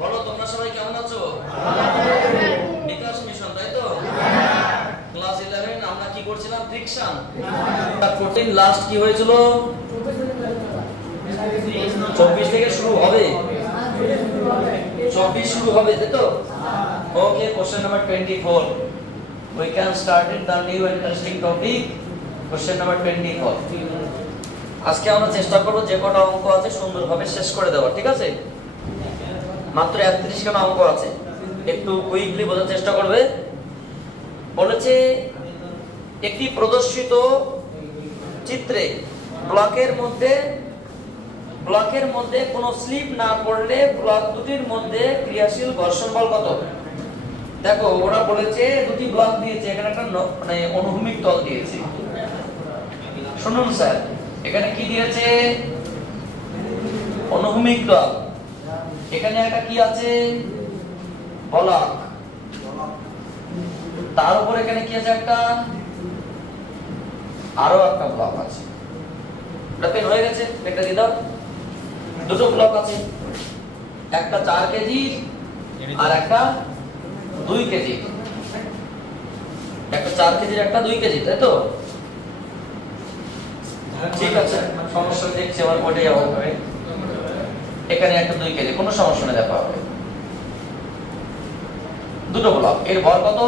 বলো তোমরা সবাই কেমন আছো? বিকাশ মিশন, তাই তো? ক্লাস 11 আমরা কি করছিলাম? ফ্রিকশন। 14 লাস্ট কি হয়েছিল? 24 থেকে শুরু হবে। 24 শুরু হবে, তাই তো? ওকে, question number 24. We can start it the new interesting topic. Question number 24. আজকে আমরা চেষ্টা করব যে কটা অঙ্ক আছে সুন্দরভাবে শেষ করে দেওয়ার, ঠিক আছে? মাত্র 31 খানা অঙ্ক আছে, একটু কুইকলি বোঝার চেষ্টা করবে। বলেছে একটি প্রদর্শিত চিত্রে ব্লকের মধ্যে কোনো স্লিপ না করলে ব্লক দুটির মধ্যে ক্রিয়াশীল ঘর্ষণ বল কত? দেখো ওরা বলেছে দুটি ব্লক দিয়েছে, এখানে একটা মানে অনুভূমিক তল দিয়েছে। শুনুন স্যার, এখানে কি দিয়েছে? অনুভূমিক তল। এখানে একটা কি আছে? বলক। তার উপর এখানে কি আছে? একটা আরো একটা ব্লক আছে। এটা পেন হয়ে গেছে, একটা দিয়ে দাও। দুটো ব্লক আছে, একটা 4 কেজি আর একটা 2 কেজি। একটা 4 কেজির একটা 2 কেজি, তাই তো? ঠিক আছে, সমস্যা দেখছি আমার ওটাই হবে। এখানে একটা 2 কেজি, কোনো সমস্যা নেই, দেখা হবে। দুটো ব্লক, এর ভর কত?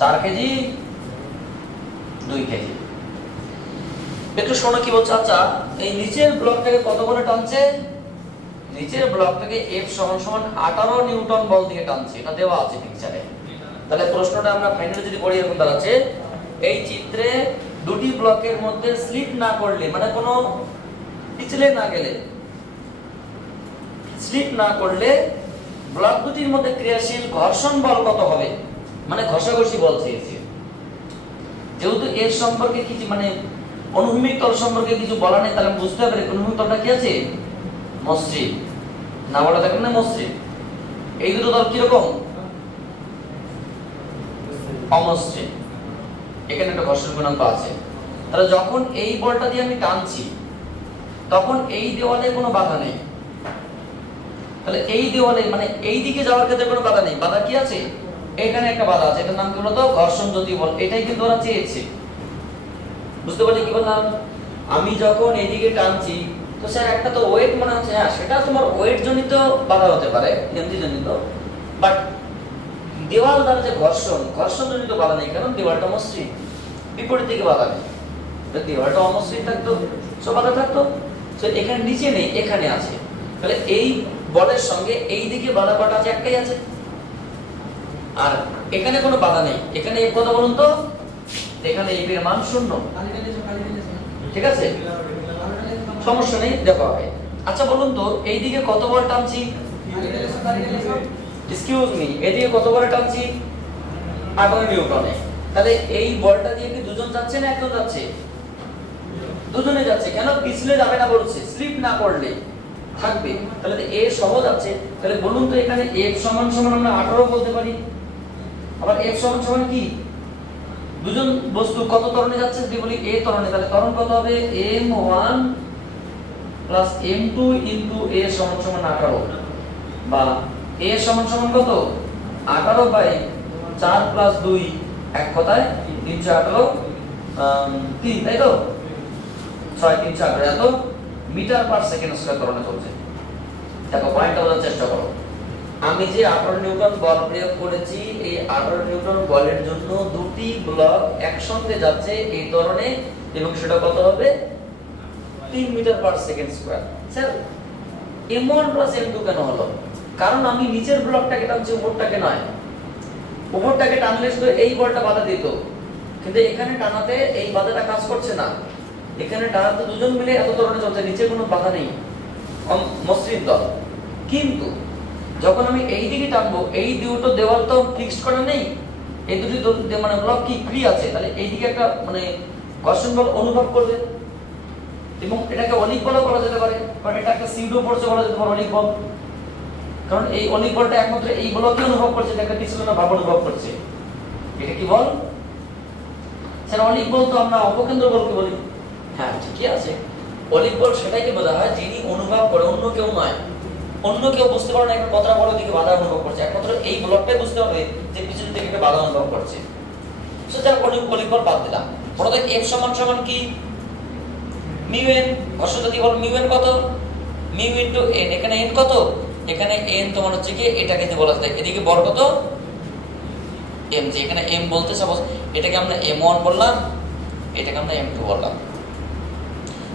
4 কেজি 2 কেজি। একটু শোনো কি বলছে। আচ্ছা, এই নিচের ব্লকটাকে কত করে টানছে? নিচের ব্লকটাকে F = 18 নিউটন বল দিয়ে টানছে, এটা দেওয়া আছে পিকচারে। তাহলে প্রশ্নটা আমরা ফাইনালি যদি পড়ি, এখন দাঁড়াচ্ছে এই চিত্রে দুটি ব্লকের মধ্যে স্লিপ না করলে, মানে কোনো পিছলে না গেলে, স্লিপ না করলে ব্লক দুটির মধ্যে ক্রিয়াশীল ঘর্ষণ বল কত হবে? মানে ঘষাঘষি বল চেয়েছে। যেহেতু এর সম্পর্কে কিছু মানে অনুভূমিক তল সম্পর্কে কিছু বলা নেই, তাহলে বুঝতে হবে অনুভূমিক তলটা কি আছে? মসৃণ। না বলা থাকলে না মসৃণ। এই দুটো তল কিরকম? অমসৃণ। এখানে একটা ঘর্ষণ গুণাঙ্ক আছে। তাহলে যখন এই বলটা দিয়ে আমি টানছি, তখন এই দেওয়ালে কোনো বাধা নেই। তাহলে এই দেওয়ালে মানে এই দিকে যাওয়ার ক্ষেত্রে কোনো বাধা নেই। বাধা কি আছে? এখানে একটা বাধা আছে, এটার নাম কি বলতো? ঘর্ষণ জ্যোতি বল। এটাই কিন্তু ওরা চেয়েছে। বুঝতে পারলে কি বললাম? আমি যখন এইদিকে টানছি, তো স্যার একটা তো ওয়েট মনে হচ্ছে। হ্যাঁ, সেটা তোমার ওয়েট জনিত বাধা হতে পারে, এমনি জনিত। বাট দেওয়াল দ্বারা যে ঘর্ষণ জনিত বাধা নেই, কারণ দেওয়ালটা মসৃণ। বিপরীত দিকে বাধা নেই। দেওয়ালটা অমসৃণ থাকতো, সব বাধা থাকতো। তো এখানে নিচে নেই, এখানে আছে। তাহলে এই বলের সঙ্গে এই দিকে বাধা কটা আছে? একটাই আছে। আর এখানে কোনো বাধা নেই। এখানে এই কথা বলুন তো, এখানে এই এর মান 0। ঠিক আছে, সমস্যা নেই, দেখো হবে। আচ্ছা বলুন তো, এই দিকে কত বল টানছি? এক্সকিউজ মি, এদিকে কত বল টানছি? 18 নিউটনে। তাহলে এই বলটা দিয়ে কি দুজন যাচ্ছে না একজন যাচ্ছে? দুজনে যাচ্ছে। কেন? পিছলে যাবে না বলছে, স্লিপ না করলে থাকবে। তাহলে এ সহজ আছে। তাহলে বলুন তো, এখানে F = আমরা 18 বলতে পারি। আবার F = কি? দুজন বস্তু কত ত্বরণে যাচ্ছে যদি বলি a ত্বরণে, তাহলে ত্বরণ কত হবে? m1 + m2 * a = 18, বা a = কত? 18/4 + 2, এক কথায় 318, 3, তাই তো? 6 318 এত মিটার/সেকেন্ড² ত্বরণে চলছে। দেখো পয়েন্টটা বোঝার চেষ্টা করো। আমি যে 18 নিউটন বল প্রয়োগ করেছি, এই 18 নিউটন বলের জন্য দুটি ব্লক একসঙ্গে যাচ্ছে এই ত্বরণে, এবং সেটা কত হবে? 3 মিটার/সেকেন্ড²। স্যার m1 + m2 কেন হলো? কারণ আমি নিচের ব্লকটাকে টানছি, উপরটাকে নয়। উপরটাকে টানলে শুধু এই বলটা বাধা দিত, কিন্তু এখানে টানাতে এই বাধাটা কাজ করছে না। এখানে টানাতে দুজন মিলে এত ত্বরণে চলছে, নিচে কোনো বাধা নেই, মসৃণ তল। কিন্তু যখন আমি এই দিকে টানবো, এই দুটো দেওয়াল তো ফিক্সড করা নেই, এই দুটি মানে ব্লক কি ফ্রি আছে। তাহলে এই দিকে একটা মানে ঘর্ষণ বল অনুভব করবে, এবং এটাকে অনিক বলও বলা যেতে পারে, কারণ এটা একটা সিউডো ফোর্স বলা যেতে পারে, অনিক বল। কারণ এই অনিক বলটা একমাত্র এই ব্লকই অনুভব করছে, এটা পিছলে না ভাব অনুভব করছে। এটা কি বল? স্যার অনিক বল তো আমরা অপকেন্দ্র বলকে বলি। হ্যাঁ ঠিকই আছে, অনিক বল সেটাকে বোঝা হয় যিনি অনুভব করে, অন্য কেউ নয়। অন্য কেউ বুঝতে পারে না একটা কথা বড় দিকে বাধা অনুভব করছে, একমাত্র এই ব্লকটাই বুঝতে পারবে যে পিছন থেকে একটা বাধা অনুভব করছে। সো যার অলিকবল বাদ দিলাম। বলতো f সমান সমান কি মিউ n, ঘর্ষণ যদি বল মিউ n কত, মিউ ইনটু n, এখানে n কত, এখানে n তোমার হচ্ছে কি এটাকে দিয়ে বলা যায়, এদিকে বল কত m, যে এখানে m বলতে সাপোজ এটাকে আমরা m1 বললাম, এটাকে আমরা m2 বললাম।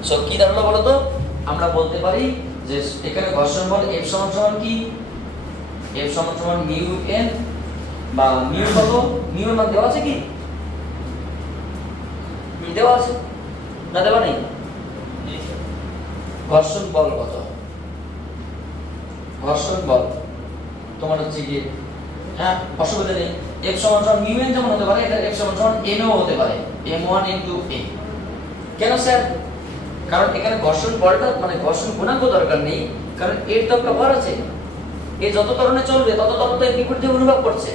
সো কি দাঁড়ালো বলো তো, আমরা বলতে পারি যে এখানে ঘর্ষণ বল f সমান সমান কি, f সমান সমান মিউ n বা মিউ কত, মিউ এর মান দেওয়া আছে কি, দেওয়া আছে না, দেওয়া নেই? ঘর্ষণ বল কত, ঘর্ষণ বল তোমার হচ্ছে কি, হ্যাঁ অসুবিধা নেই, f সমান সমান মিউ n যেমন হতে পারে, এটা f সমান সমান n ও হতে পারে, m1 into a। কেন স্যার? কারণ এখানে ঘর্ষণ বলটা মানে ঘর্ষণ গুণাঙ্ক দরকার নেই, কারণ এর তো একটা ভর আছে, এই যত ত্বরণে চলবে তত ত্বরণ তো এর বিপরীত অনুভব করছে,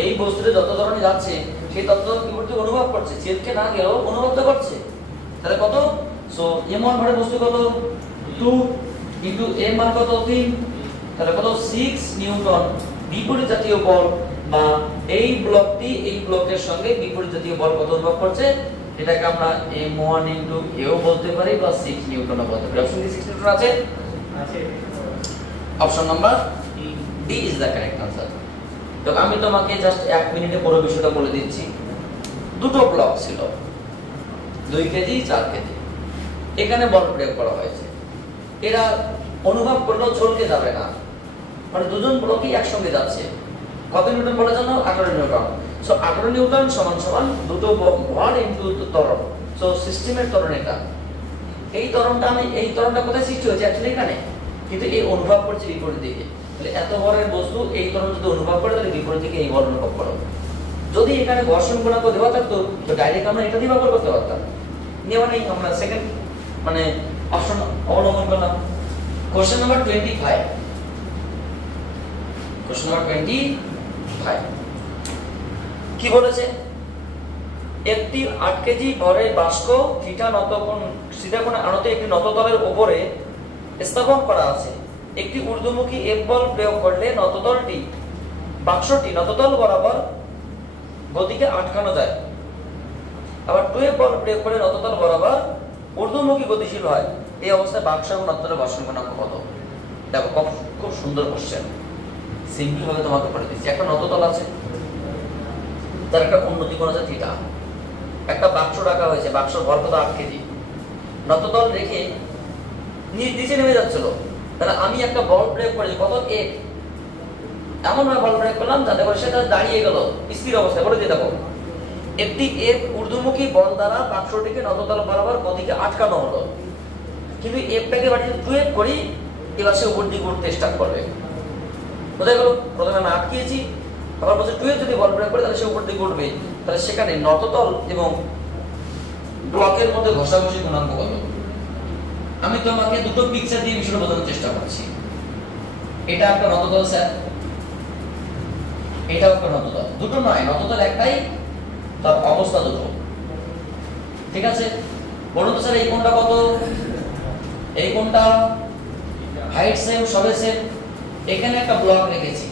এই বস্তুতে যত ত্বরণে যাচ্ছে সেই তত বিপরীত অনুভব করছে, ছেদকে না গেলেও অনুভব তো করছে। তাহলে কত, সো m1 ভরের বস্তু কত 2 ইনটু m মান কত 3, তাহলে কত 6 নিউটন বিপরীত জাতীয় বল, বা এই ব্লকটি এই ব্লকের সঙ্গে বিপরীত জাতীয় বল কত অনুভব করছে, এটাকে আমরা m1 ইনটু a ও বলতে পারি বা 6 নিউটন ও বলতে পারি। অপশন কি 6 নিউটন আছে? আছে। Option number D is the correct answer. তো আমি তোমাকে জাস্ট 1 মিনিটে পুরো বিষয়টা বলে দিচ্ছি। দুটো ব্লক ছিল, 2 কেজি 4 কেজি, এখানে বল প্রয়োগ করা হয়েছে, এরা অনুভব করলেও চলকে যাবে না, মানে দুজন ব্লকই একসঙ্গে যাচ্ছে। কত নিউটন বলার জন্য 18 নিউটন। সো 18 নিউটন সমান সমান দুটো ভর ইনটু ত্বরণ। সো সিস্টেমের ত্বরণ এটা, এই ত্বরণটা আমি এই ত্বরণটা কোথায় সৃষ্টি হয়েছে অ্যাকচুয়ালি এখানে, কিন্তু এই অনুভব করছে বিপরীত দিকে। তাহলে এত ভরের বস্তু এই ত্বরণ যদি অনুভব করে তাহলে বিপরীত দিকে এই বল অনুভব করো। যদি এখানে ঘর্ষণ গুণাঙ্ক দেওয়া থাকতো তো ডাইরেক্ট আমরা এটা দিয়ে ব্যবহার করতে পারতাম, নেওয়া নেই, আমরা সেকেন্ড মানে অপশন অবলম্বন করলাম। কোশ্চেন নাম্বার 25, কোশ্চেন নাম্বার 25 কি বলেছে, একটি 8 কেজি ভরের বাস্ক থিটা নতকোণ সিধা কোণে আনতে একটি নততলের উপরে স্থাপন করা আছে। একটি ঊর্ধ্বমুখী F বল প্রয়োগ করলে নততলটি বাক্সটি নততল বরাবর গতিকে আটকানো যায়, আবার 2F বল প্রয়োগ করলে নততল বরাবর ঊর্ধ্বমুখী গতিশীল হয়। এই অবস্থায় বাক্স এবং নততলের ঘর্ষণ গুণাঙ্ক কত? দেখো খুব সুন্দর কোশ্চেন, সিম্পল ভাবে তোমাকে বলে দিচ্ছি। একটা নততল আছে, তার একটা উন্নতি কোণ আছে থিটা, একটা বাক্স রাখা হয়েছে, বাক্সর ভর কত 8 কেজি, নততল রেখে নিচে নেমে যাচ্ছিল, তাহলে আমি একটা বল প্রয়োগ করেছি কত F, এমন ভাবে বল প্রয়োগ করলাম যাতে করে সেটা দাঁড়িয়ে গেল স্থির অবস্থায়। বলে দিয়ে দেখো, একটি F ঊর্ধ্বমুখী বল দ্বারা বাক্সটিকে নততল বরাবর গতিকে আটকানো হলো, কিন্তু Fটাকে বাড়িয়ে 2F করি, এবার সে উপর দিকে উঠতে স্টার্ট করবে। বোঝা গেল? প্রথমে আমি আটকিয়েছি, আবার বলছে 2F যদি বল প্রয়োগ করে তাহলে সে উপর দিকে উঠবে, তাহলে সেখানে নততল এবং ব্লকের মধ্যে ঘষাঘষি গুণাঙ্ক কত? আমি তোমাকে দুটো পিকচার দিয়ে বিষয়টা বোঝানোর চেষ্টা করছি। এটা একটা নততল স্যার, এটাও একটা নততল, দুটো নয়, নততল একটাই, তার অবস্থা দুটো, ঠিক আছে? বলুন তো স্যার এই কোণটা কত, এই কোণটা, হাইট সেম, সবে সেম, এখানে একটা ব্লক রেখেছি,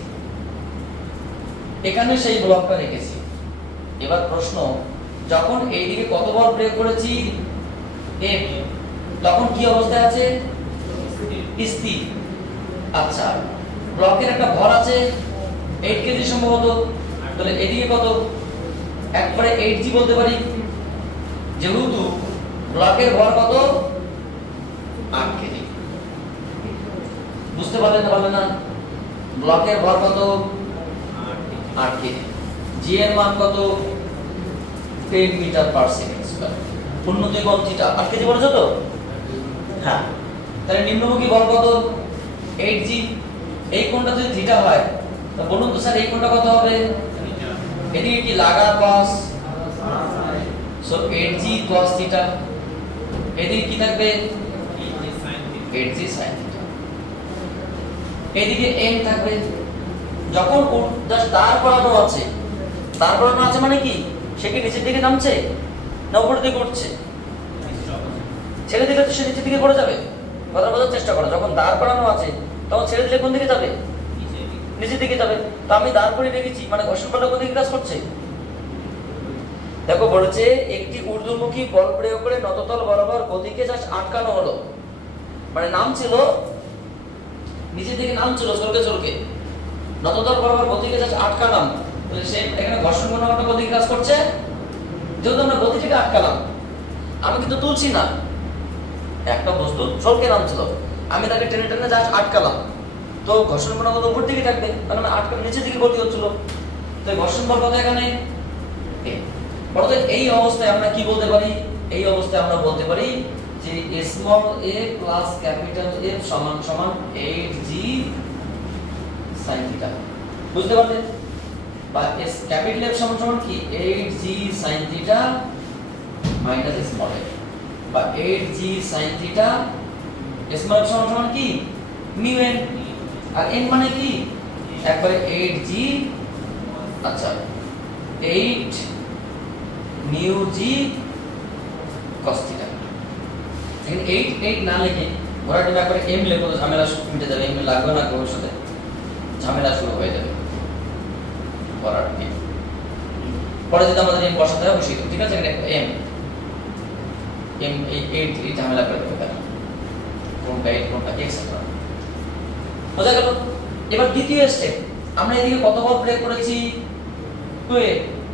এখানে সেই ব্লকটা রেখেছি। এবার প্রশ্ন, যখন এইদিকে কত বল প্রয়োগ করেছি F, তখন কি অবস্থায় আছে? স্থির। আচ্ছা, ব্লকের একটা ভর আছে 8 কেজি সম্ভবত, তাহলে এদিকে কত? একবারে 8g বলতে পারি, যেহেতু ব্লকের ভর কত 8 কেজি। বুঝতে পারলেন না পারলেন না? ব্লকের ভর কত 8 কেজি, জি এর মান কত 10 মিটার পার সেকেন্ড স্কয়ার, উন্নতি কোণ থিটা 8 কেজি বলেছো তো? হ্যাঁ, তাহলে নিম্নমুখী বল কত 8g, এই কোণটা যদি থিটা হয় তো বলুন তো স্যার এই কোণটা কত হবে? এদিকে কি লাগা cos, so 8g cos theta, এদিকে কি থাকবে 8g sin থিটা, এদিকে n থাকবে। যখন জাস্ট তার পড়ানো আছে, তার পড়ানো আছে মানে কি সে কি নিচের দিকে নামছে না উপরের দিকে উঠছে? ছেড়ে দিলে তো সে নিচের দিকে পড়ে যাবে, কথা বোঝার চেষ্টা করো, যখন দাঁড় করানো আছে তখন ছেড়ে দিলে কোন দিকে যাবে? নিচের দিকে যাবে। তো আমি দাঁড় করে রেখেছি, মানে ঘর্ষণ বলটা কোন দিকে কাজ করছে? দেখো বলেছে একটি ঊর্ধ্বমুখী বল প্রয়োগ করে নততল বরাবর গতিকে জাস্ট আটকানো হলো, মানে নাম ছিল নিচের দিকে, নাম ছিল চলকে চলকে, নততল বরাবর গতিকে জাস্ট আটকালাম। তাহলে সে এখানে ঘর্ষণ গুণাঙ্কটা কোন দিকে কাজ করছে? যেহেতু আমরা গতিটাকে আটকালাম, আমি কিন্তু তুলছি না, একটা বস্তু চলকে নামছিল, আমি তাকে টেনে টেনে জাস্ট আটকালাম, তো ঘর্ষণ গুণাঙ্ক তো উপর দিকে থাকবে, তাহলে আমি আটকানো নিচের দিকে গতি হচ্ছিল, তো ঘর্ষণ বল কত এখানে? অর্থাৎ এই অবস্থায় আমরা কি বলতে পারি? এই অবস্থায় আমরা বলতে পারি যে small a plus capital F সমান সমান 8g sin থিটা। বুঝতে পারলে? বা ক্যাপিটাল F সমান সমান কি 8g sin theta minus small a, বা 8g sin theta small f সমান সমান কি মিউ n, আর n মানে কি একবারে 8g, আচ্ছা 8 মিউ g cos থিটা। এখানে 8 না লিখে ওরা তুমি একবারে m লিখো, তো ঝামেলা মিটে যাবে, m লাগবে না, ভবিষ্যতে ঝামেলা শুরু হয়ে যাবে পড়ার কি। পরে যদি আমাদের m বসাতে হবে বসিয়ে, ঠিক আছে? এখানে m এই 8 এই ঝামেলা করে দেবে, কেন কোনটা 8 কোনটা এক্সেট্রা। বোঝা গেল? এবার দ্বিতীয় স্টেপ, আমরা এদিকে কত বল ব্রেক করেছি? 2a,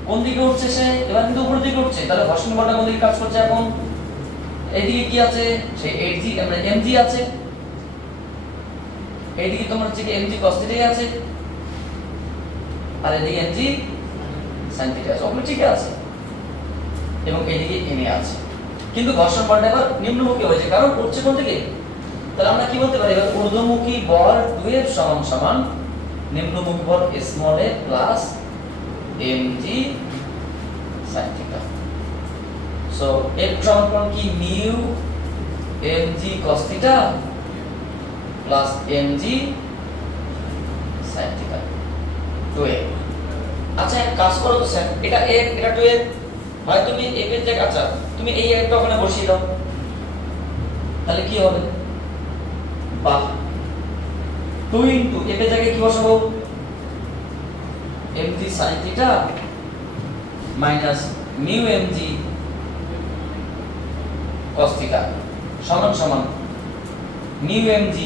কোন দিকে উঠছে সে? এবার কিন্তু উপরের দিকে উঠছে, তাহলে ঘর্ষণ বলটা কোন দিকে কাজ করছে এখন? এইদিকে কি আছে? সেই 8g আমরা mg আছে, এইদিকে তোমার হচ্ছে কি mg cos থিটা আছে, আর এদিকে mg sin থিটা আছে, ওগুলো ঠিক আছে, এবং এইদিকে na আছে। কিন্তু ঘর্ষণ বলটা এবার নিম্নমুখী হয়েছে, কারণ উঠছে কোন দিকে? তাহলে আমরা কি বলতে পারি? এবার ঊর্ধ্বমুখী বল 2f সমান সমান নিম্নমুখী বল small a plus mg sin theta. So f সমান কি mu mg cos theta plus mg sin theta 2a। আচ্ছা এক কাজ করো তো স্যার, এটা a এটা 2a, হয় তুমি a এর জায়গা, আচ্ছা তুমি এই একটা ওখানে বসিয়ে দাও, তাহলে কি হবে? বাহ, 2 ইনটু a এর জায়গায় কি বসাবো? mg sin theta minus mu mg cos theta সমান সমান mu mg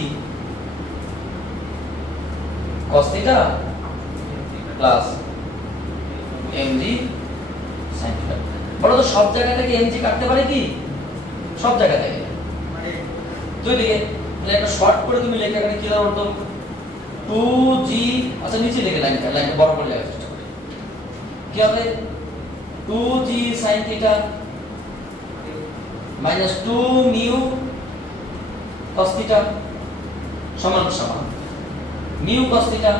cos theta plus mg sin theta. বলো তো সব জায়গা থেকে mg কাটতে পারে কি? সব জায়গা থেকে দুই দিকে, তাহলে একটা শর্ট করে তুমি লেখা, এখানে কি দাও তো 2g, আচ্ছা নিচে লিখে লাইনটা বড় করে লেখার চেষ্টা করি, কি হবে? 2g sin theta minus 2 mu cos theta সমান সমান mu cos theta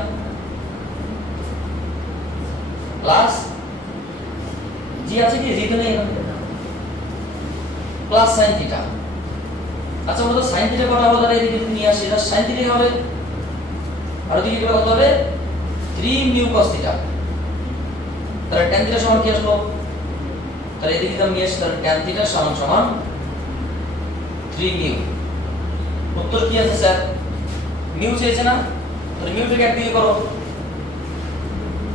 plus g আছে কি? জি তো নেই, প্লাস sin থিটা। আচ্ছা বলো তো sin থিটা কত হবে? তাহলে এদিকে নিয়ে আসি, এটা sin থিটা হবে, আর ওদিকে কত হবে? 3 মিউ cos থিটা। তাহলে tan থিটা সমান কি আসলো? তাহলে এদিকে যদি নিয়ে আসি, তাহলে tan থিটা সমান সমান 3 মিউ। উত্তর কি আছে স্যার? মিউ চেয়েছে না, তাহলে মিউটাকে একদিকে করো,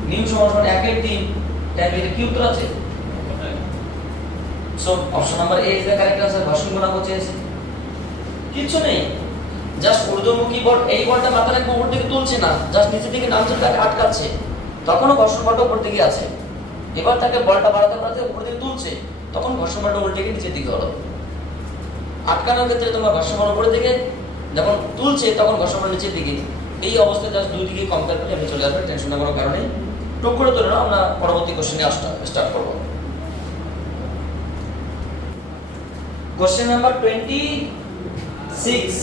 মিউ সমান সমান 1 এর 3, tan এর কি উত্তর আছে? So option number A is the correct answer. ঘর্ষণ গুণাঙ্ক চেয়েছে, কিছু নেই, জাস্ট ঊর্ধ্বমুখী বল, এই বলটা মাথা রাখবো উপর দিকে তুলছে না, জাস্ট নিচের দিকে নামছে, তাকে আটকাচ্ছে, তখনও ঘর্ষণ বলটা উপর দিকে আছে। এবার তাকে বলটা বাড়াতে বাড়াতে উপর দিকে তুলছে, তখন ঘর্ষণ বলটা উল্টে গিয়ে নিচের দিকে হলো। আটকানোর ক্ষেত্রে তোমার ঘর্ষণ বল উপরের দিকে, যখন তুলছে তখন ঘর্ষণ বল নিচের দিকে। এই অবস্থায় জাস্ট দুই দিকে কম্পেয়ার করে আমি চলে আসবে, টেনশন নেওয়ার কারণে নেই। টুক করে তুলে নাও, আমরা পরবর্তী কোশ্চেনে স্টার্ট করব। কোশ্চেন নাম্বার 26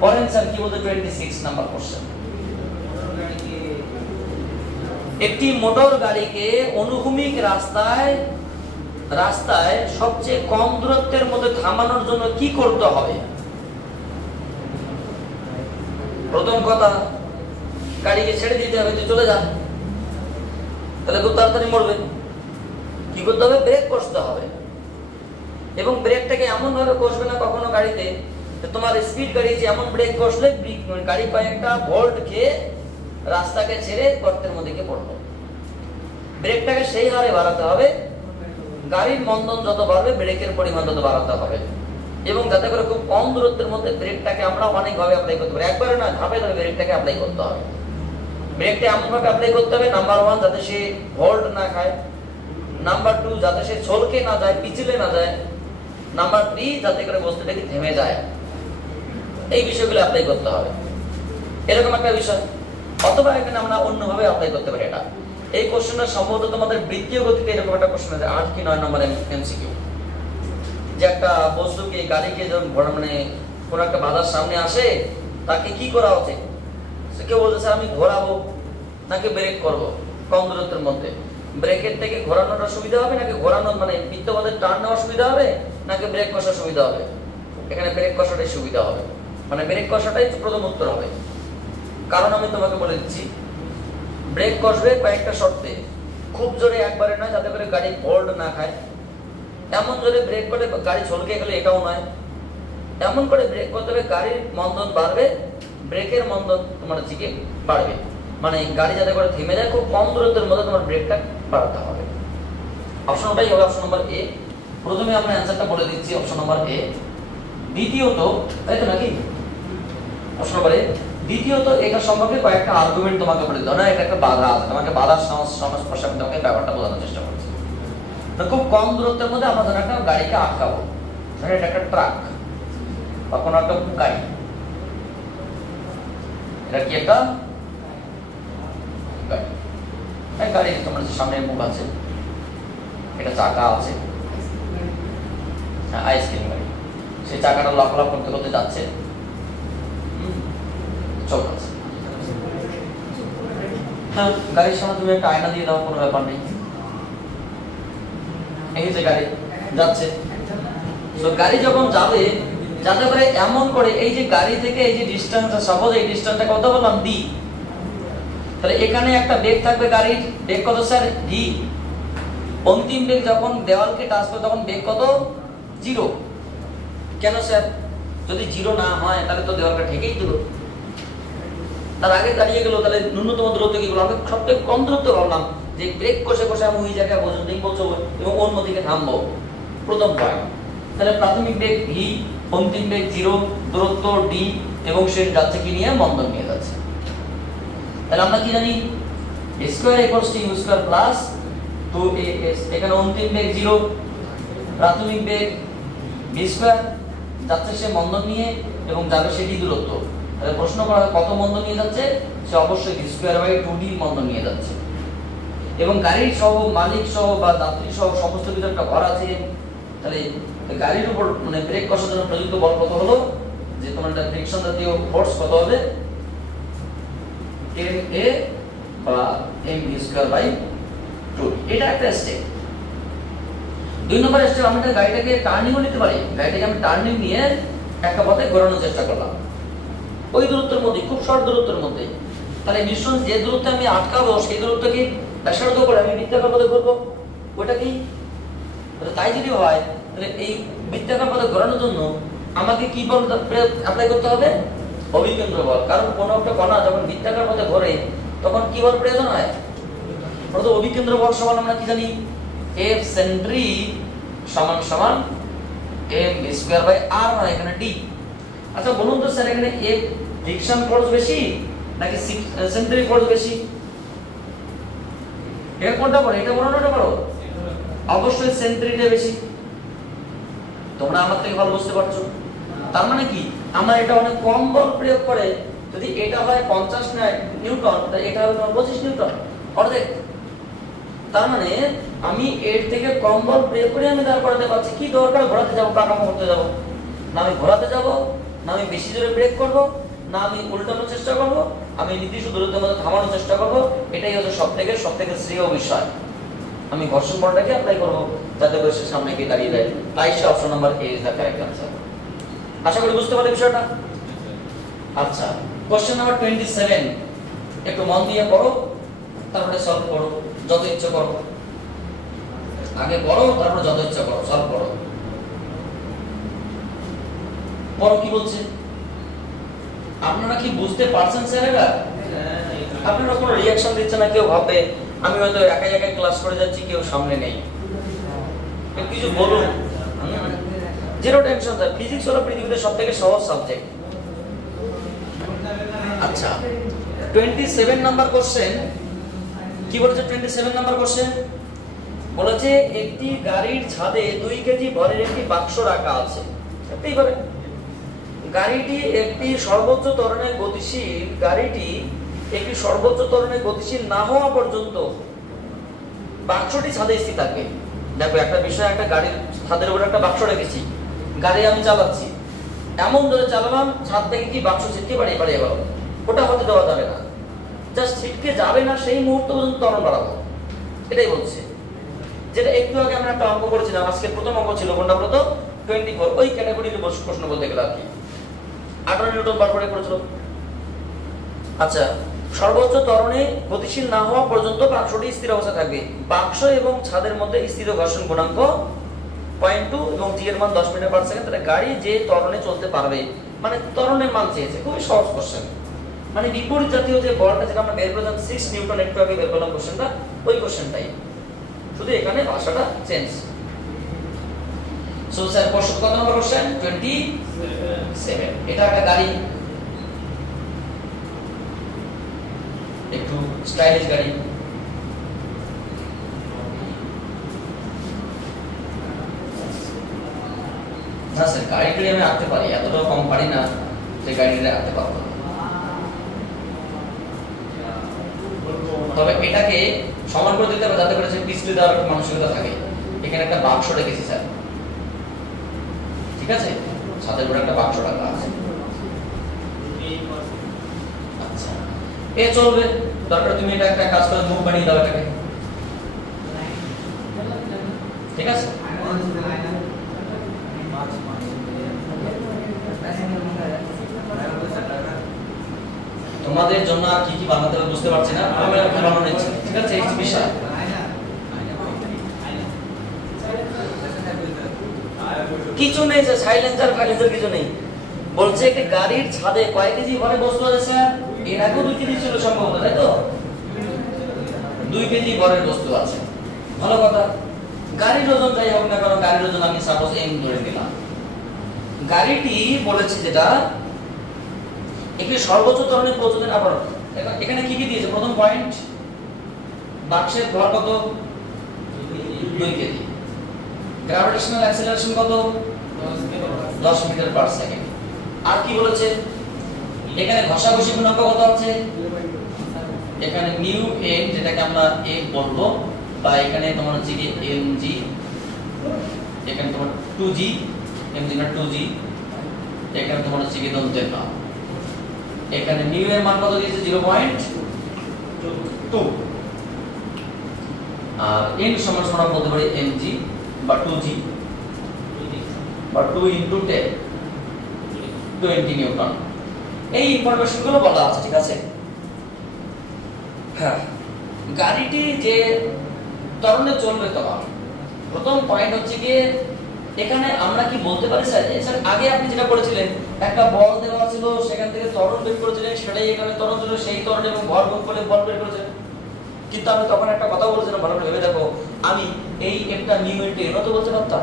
পড়েন স্যার, কি বলতে? 26 নাম্বার কোশ্চেন। একটি মোটর গাড়িকে অনুভূমিক রাস্তায় সবচেয়ে কম দূরত্বের মধ্যে থামানোর জন্য কি করতে হবে? প্রথম কথা, গাড়িকে ছেড়ে দিতে হবে, তুই চলে যা, তাহলে খুব তাড়াতাড়ি মরবে। কি করতে হবে? ব্রেক কষতে হবে, এবং ব্রেকটাকে এমন ভাবে কষবে না কখনো গাড়িতে তোমার স্পিড গাড়ি যেমন ব্রেক কষলে গাড়ি কয়েকটা ভোল্ট খেয়ে রাস্তাকে ছেড়ে গর্তের মধ্যে গিয়ে পড়লো। ব্রেকটাকে সেই হারে বাড়াতে হবে, গাড়ির মন্দন যত বাড়বে ব্রেকের পরিমাণ তত বাড়াতে হবে, এবং যাতে করে খুব কম দূরত্বের মধ্যে ব্রেকটাকে আমরা অনেকভাবে অ্যাপ্লাই করতে পারি। একবারে না, ধাপে ধাপে ব্রেকটাকে অ্যাপ্লাই করতে হবে। ব্রেকটা এমনভাবে অ্যাপ্লাই করতে হবে, নাম্বার 1 যাতে সে ভোল্ট না খায়, নাম্বার 2 যাতে সে ছলকে না যায়, পিছলে না যায়, নাম্বার 3 যাতে করে বস্তুটা কি থেমে যায়। এই বিষয়গুলো অ্যাপ্লাই করতে হবে, এরকম একটা বিষয়। অথবা এখানে আমরা অন্যভাবে অ্যাপ্লাই করতে পারি। এটা এই কোশ্চেনটা সম্ভবত তোমাদের বৃত্তীয় গতিতে এরকম একটা কোশ্চেন আছে, 8 কি 9 নম্বর এমসিকিউ, যে একটা বস্তুকে গাড়িকে যখন মানে কোন একটা বাধার সামনে আসে তাকে কি করা উচিত। সে কেউ বলতেছে আমি ঘোরাবো নাকি ব্রেক করব কম দূরত্বের মধ্যে। ব্রেকের থেকে ঘোরানোটা সুবিধা হবে নাকি ঘোরানো মানে বৃত্তপথে টার্ন নেওয়া সুবিধা হবে নাকি ব্রেক কষা সুবিধা হবে? এখানে ব্রেক কষাটাই সুবিধা হবে, মানে ব্রেক কষাটাই প্রথম উত্তর হবে। কারণ আমি তোমাকে বলে দিচ্ছি, ব্রেক কষবে কয়েকটা শর্তে, খুব জোরে একবারে নয় যাতে করে গাড়ি ভোল্ট না খায়, এমন জোরে ব্রেক করলে গাড়ি ছলকে গেলে এটাও নয়, এমন করে ব্রেক করতে হবে গাড়ির মন্দন বাড়বে, ব্রেকের মন্দন তোমার দিকে বাড়বে, মানে গাড়ি যাতে করে থেমে যায়, খুব কম দূরত্বের মধ্যে তোমার ব্রেকটা বাড়াতে হবে। অপশনটাই হবে অপশন নম্বর এ। প্রথমে আমরা অ্যান্সারটা বলে দিচ্ছি অপশন নম্বর এ। দ্বিতীয়ত, তাই তো নাকি অপশন নম্বর এ। দ্বিতীয়ত এটা সম্পর্কে কয়েকটা আর্গুমেন্ট তোমাকে বলে দিতে হবে, এটা একটা বাধা আছে, তোমাকে বাধার সংস্পর্শে আমি তোমাকে ব্যাপারটা বোঝানোর চেষ্টা করছি। খুব কম দূরত্বের মধ্যে আমরা ধরো একটা গাড়িকে আটকাবো, ধরো এটা একটা ট্রাক বা কোনো একটা গাড়ি, এটা কি একটা গাড়ি, গাড়ি তোমার সামনে মুখ আছে, এটা চাকা আছে, আইসক্রিম গাড়ি, সেই চাকাটা লাফালাফ করতে করতে যাচ্ছে, চোখ আছে, হ্যাঁ গাড়ির সামনে তুমি একটা আয়না দিয়ে দাও, কোনো ব্যাপার নেই, এই যে গাড়ি যাচ্ছে। তো গাড়ি যখন যাবে যাতে করে এমন করে এই যে গাড়ি থেকে এই যে ডিসটেন্স, সাপোজ এই ডিসটেন্সটা কত বললাম ডি, তাহলে এখানে একটা বেগ থাকবে গাড়ির, বেগ কত স্যার ডি। অন্তিম বেগ যখন দেওয়ালকে টাচ করে তখন বেগ কত 0। কেন স্যার? যদি 0 না হয় তাহলে তো দেওয়ালটা ঠেকেই দিল, তার আগে দাঁড়িয়ে গেল, তাহলে ন্যূনতম দূরত্ব কি বললাম? আমি সবথেকে কম দূরত্ব বললাম যে ব্রেক কষে কষে আমি ওই জায়গায় পর্যন্তই পৌঁছবো এবং অন্যদিকে থামবো, প্রথম পয়েন্ট। তাহলে প্রাথমিক বেগ ভি, অন্তিম বেগ 0, দূরত্ব ডি এবং সে যাচ্ছে কি নিয়ে মন্দন নিয়ে যাচ্ছে। তাহলে আমরা কি জানি square equals to u square plus 2as। এখানে অন্তিম বেগ 0, প্রাথমিক বেগ ভি স্কয়ার, যাচ্ছে সে মন্দন নিয়ে এবং যাবে সেটি দূরত্ব। তাহলে প্রশ্ন করা হয় কত মন্দন নিয়ে যাচ্ছে, সে অবশ্যই ভি স্কয়ার বাই 2d মন্দন নিয়ে যাচ্ছে। এবং গাড়ির সহ মালিক সহ বা যাত্রী সহ সমস্ত কিছু একটা ভর আছে, তাহলে গাড়ির উপর মানে ব্রেক কষার জন্য প্রযুক্ত বল কত হলো, যে তোমার একটা ফ্রিকশন জাতীয় ফোর্স কত হবে ma বা mv স্কয়ার বাই 2। এটা একটা স্টেপ। 2 নম্বর স্টেপ, আমরা গাড়িটাকে টার্নিংও নিতে পারি, গাড়িটাকে আমি টার্নিং নিয়ে একটা পথে ঘোরানোর চেষ্টা করলাম ওই দূরত্বের মধ্যে, খুব শর্ট দূরত্বের মধ্যে। তাহলে নিশ্চয় যে দূরত্বে আমি আটকাবো সেই দূরত্ব কি ব্যাসার্ধ করে আমি বৃত্তাকার পথে ঘুরবো, ওটা কি? তাই যদি হয় তাহলে এই বৃত্তাকার পথে ঘোরানোর জন্য আমাকে কি বল অ্যাপ্লাই করতে হবে? অভিকেন্দ্র বল। কারণ কোনো একটা কণা যখন বৃত্তাকার পথে ঘোরে তখন কি বল প্রয়োজন হয়? প্রথম অভিকেন্দ্র বল সমান আমরা কি জানি, F সেন্ট্রিক সমান সমান m স্কয়ার বাই r না, এখানে d। আচ্ছা বলুন তো স্যার, এখানে F ফ্রিকশন ফোর্স বেশি নাকি সেন্ট্রিক ফোর্স বেশি? এর কোনটা বড়, এটা বড় না এটা বড়? অবশ্যই সেন্ট্রিকটা বেশি। তোমরা আমার থেকে ভালো বুঝতে পারছো। তার মানে কি, আমার এটা অনেক কম বল প্রয়োগ করে, যদি এটা হয় 50 নিউটন তাহলে এটা হবে 25 নিউটন, অর্ধেক। তার মানে আমি এর থেকে কম বল প্রয়োগ করে আমি দাঁড় করাতে পারছি। কি দরকার ঘোরাতে যাব, কাটামো করতে যাব? না আমি ঘোরাতে যাব, না আমি বেশি জোরে ব্রেক করব, না আমি উল্টানোর চেষ্টা করব, আমি নির্দিষ্ট দূরত্বের মধ্যে থামানোর চেষ্টা করব। এটাই হচ্ছে সবথেকে শ্রেয় বিষয়। আমি ঘর্ষণ বলটাকে অ্যাপ্লাই করব যাতে করে সে সামনে গিয়ে দাঁড়িয়ে যায়। তাই সে option number A is the correct answer. আশা করি বুঝতে পারলে বিষয়টা। আচ্ছা, কোশ্চেন নাম্বার 27 একটু মন দিয়ে পড়ো, তারপরে সলভ করো, যত ইচ্ছা করো। আগে পড়ো, তারপরে যত ইচ্ছা করো, সলভ করো। পর কি বলছে? আপনারা কি বুঝতে পারছেন স্যার? এটা আপনারা কোনো রিঅ্যাকশন দিচ্ছে না, কেউ ভাবে আমি হয়তো একাই একাই ক্লাস করে যাচ্ছি, কেউ সামনে নেই, কিছু বলুন। জিরো টেনশন স্যার, ফিজিক্স হলো পৃথিবীতে সবথেকে সহজ সাবজেক্ট। আচ্ছা 27 নাম্বার কোশ্চেন কি বলেছে? 27 নাম্বার কোশ্চেন বলেছে একটি গাড়ির ছাদে 2 কেজি ভরের একটি বাক্স রাখা আছে। সত্যিই পারে গাড়িটি একটি সর্বোচ্চ ত্বরণে গতিশীল না হওয়া পর্যন্ত বাক্সটি ছাদে স্থির থাকবে। দেখো একটা বিষয়, একটা গাড়ির ছাদের উপরে একটা বাক্স রেখেছি, গাড়ি আমি চালাচ্ছি, এমন ধরে চালালাম ছাদ থেকে কি বাক্স ছিটকে পাড়িয়ে গেল, ওটা হতে দেওয়া যাবে না। জাস্ট ছিটকে যাবে না সেই মুহূর্ত পর্যন্ত ত্বরণ বাড়াবো, এটাই বলছে। যেটা একটু আগে আমরা একটা অঙ্ক করেছিলাম, আজকে প্রথম অঙ্ক ছিল কোনটা বলতো? 24, ওই ক্যাটাগরির প্রশ্ন বলতে গেলে আর কি 18 নিউটন বার করে করেছিল। আচ্ছা সর্বোচ্চ ত্বরণে গতিশীল না হওয়া পর্যন্ত বাক্সটি স্থির অবস্থায় থাকবে। বাক্স এবং ছাদের মধ্যে স্থির ঘর্ষণ গুণাঙ্ক 0.2 এবং জি এর মান 10 মিটার পার সেকেন্ড। তাহলে গাড়ি যে ত্বরণে চলতে পারবে, মানে ত্বরণের মান চেয়েছে, খুবই সহজ কোশ্চেন। মানে বিপরীত জাতীয় যে বলটা যেটা আমরা বের করেছিলাম 6 নিউটন, একটু আগে বের করলাম কোশ্চেনটা, ওই কোশ্চেনটাই, শুধু এখানে ভাষাটা চেঞ্জ। সো স্যার প্রশ্ন কত নম্বর কোশ্চেন? 27। এটা একটা গাড়ি, একটু স্টাইলিশ গাড়ি। না স্যার গাড়িটা আমি আঁকতে পারি, এতটাও কম পারি না যে গাড়িটা আঁকতে পারবো। তবে এটাকে সমান করে দিতে হবে যাতে করে পিছলে দেওয়ার একটা মানসিকতা থাকে। এখানে একটা বাক্স রেখেছি স্যার, ঠিক আছে, ছাদের উপরে একটা বাক্স রাখা আছে। আচ্ছা এ চলবে, দরকার তুমি এটা একটা কাজ করে মুখ বানিয়ে দাও এটাকে, ঠিক আছে। তোমাদের জন্য আর কি কি বানাতে হবে বুঝতে পারছি না, আমি আর বানানো নিচ্ছি, ঠিক আছে। এই বিষয় কিছু নেই যে সাইলেন্সার ফাইলেন্সার কিছু নেই। বলছে একটি গাড়ির ছাদে কয় কেজি ভরে বস্তু আছে স্যার? এর আগেও 2 কেজি ছিল সম্ভবত, তাই তো? 2 কেজি ভরের বস্তু আছে, ভালো কথা। গাড়ির ওজন যাই হোক না কারণ গাড়ির ওজন আমি সাপোজ এম ধরে দিলাম। গাড়িটি বলেছে যেটা একটি সর্বোচ্চ ত্বরণে পৌঁছতে না পারে। এখানে কি কি দিয়েছে? প্রথম পয়েন্ট, বাক্সের ভর কত? 2 কেজি। গ্র্যাভিটেশনাল অ্যাক্সিলারেশন কত? 10 মিটার পার সেকেন্ড। আর কি বলেছে? এখানে ঘষাঘষি গুণাঙ্ক কত আছে? এখানে মিউ এন, যেটাকে আমরা এ বলবো, বা এখানে তোমার হচ্ছে কি এমজি, এখানে তোমার 2জি, এমজি না 2জি, এখানে তোমার হচ্ছে কি দন্তের না। এখানে মিউ এর মান কত দিয়েছে? 0.2। আর এন সমান সমান বলতে পারি এমজি বা 2জি বা 2 × 10 20 নিউটন। এই ইনফরমেশন গুলো বলা আছে, ঠিক আছে। হ্যাঁ, গাড়িটি যে ত্বরণে চলবে, তখন প্রথম পয়েন্ট হচ্ছে কি এখানে আমরা কি বলতে পারি স্যার? স্যার আগে আপনি যেটা করেছিলেন, একটা বল দেওয়া ছিল, সেখান থেকে ত্বরণ বের করেছিলেন, সেটাই এখানে ত্বরণ ছিল, সেই ত্বরণ এবং ভর গুণ করে বল বের করেছেন। কিন্তু আমি তখন একটা কথা বলেছিলাম, ভালো করে ভেবে দেখো, আমি এই একটা নিউ ইনটু এনও তো বলতে পারতাম,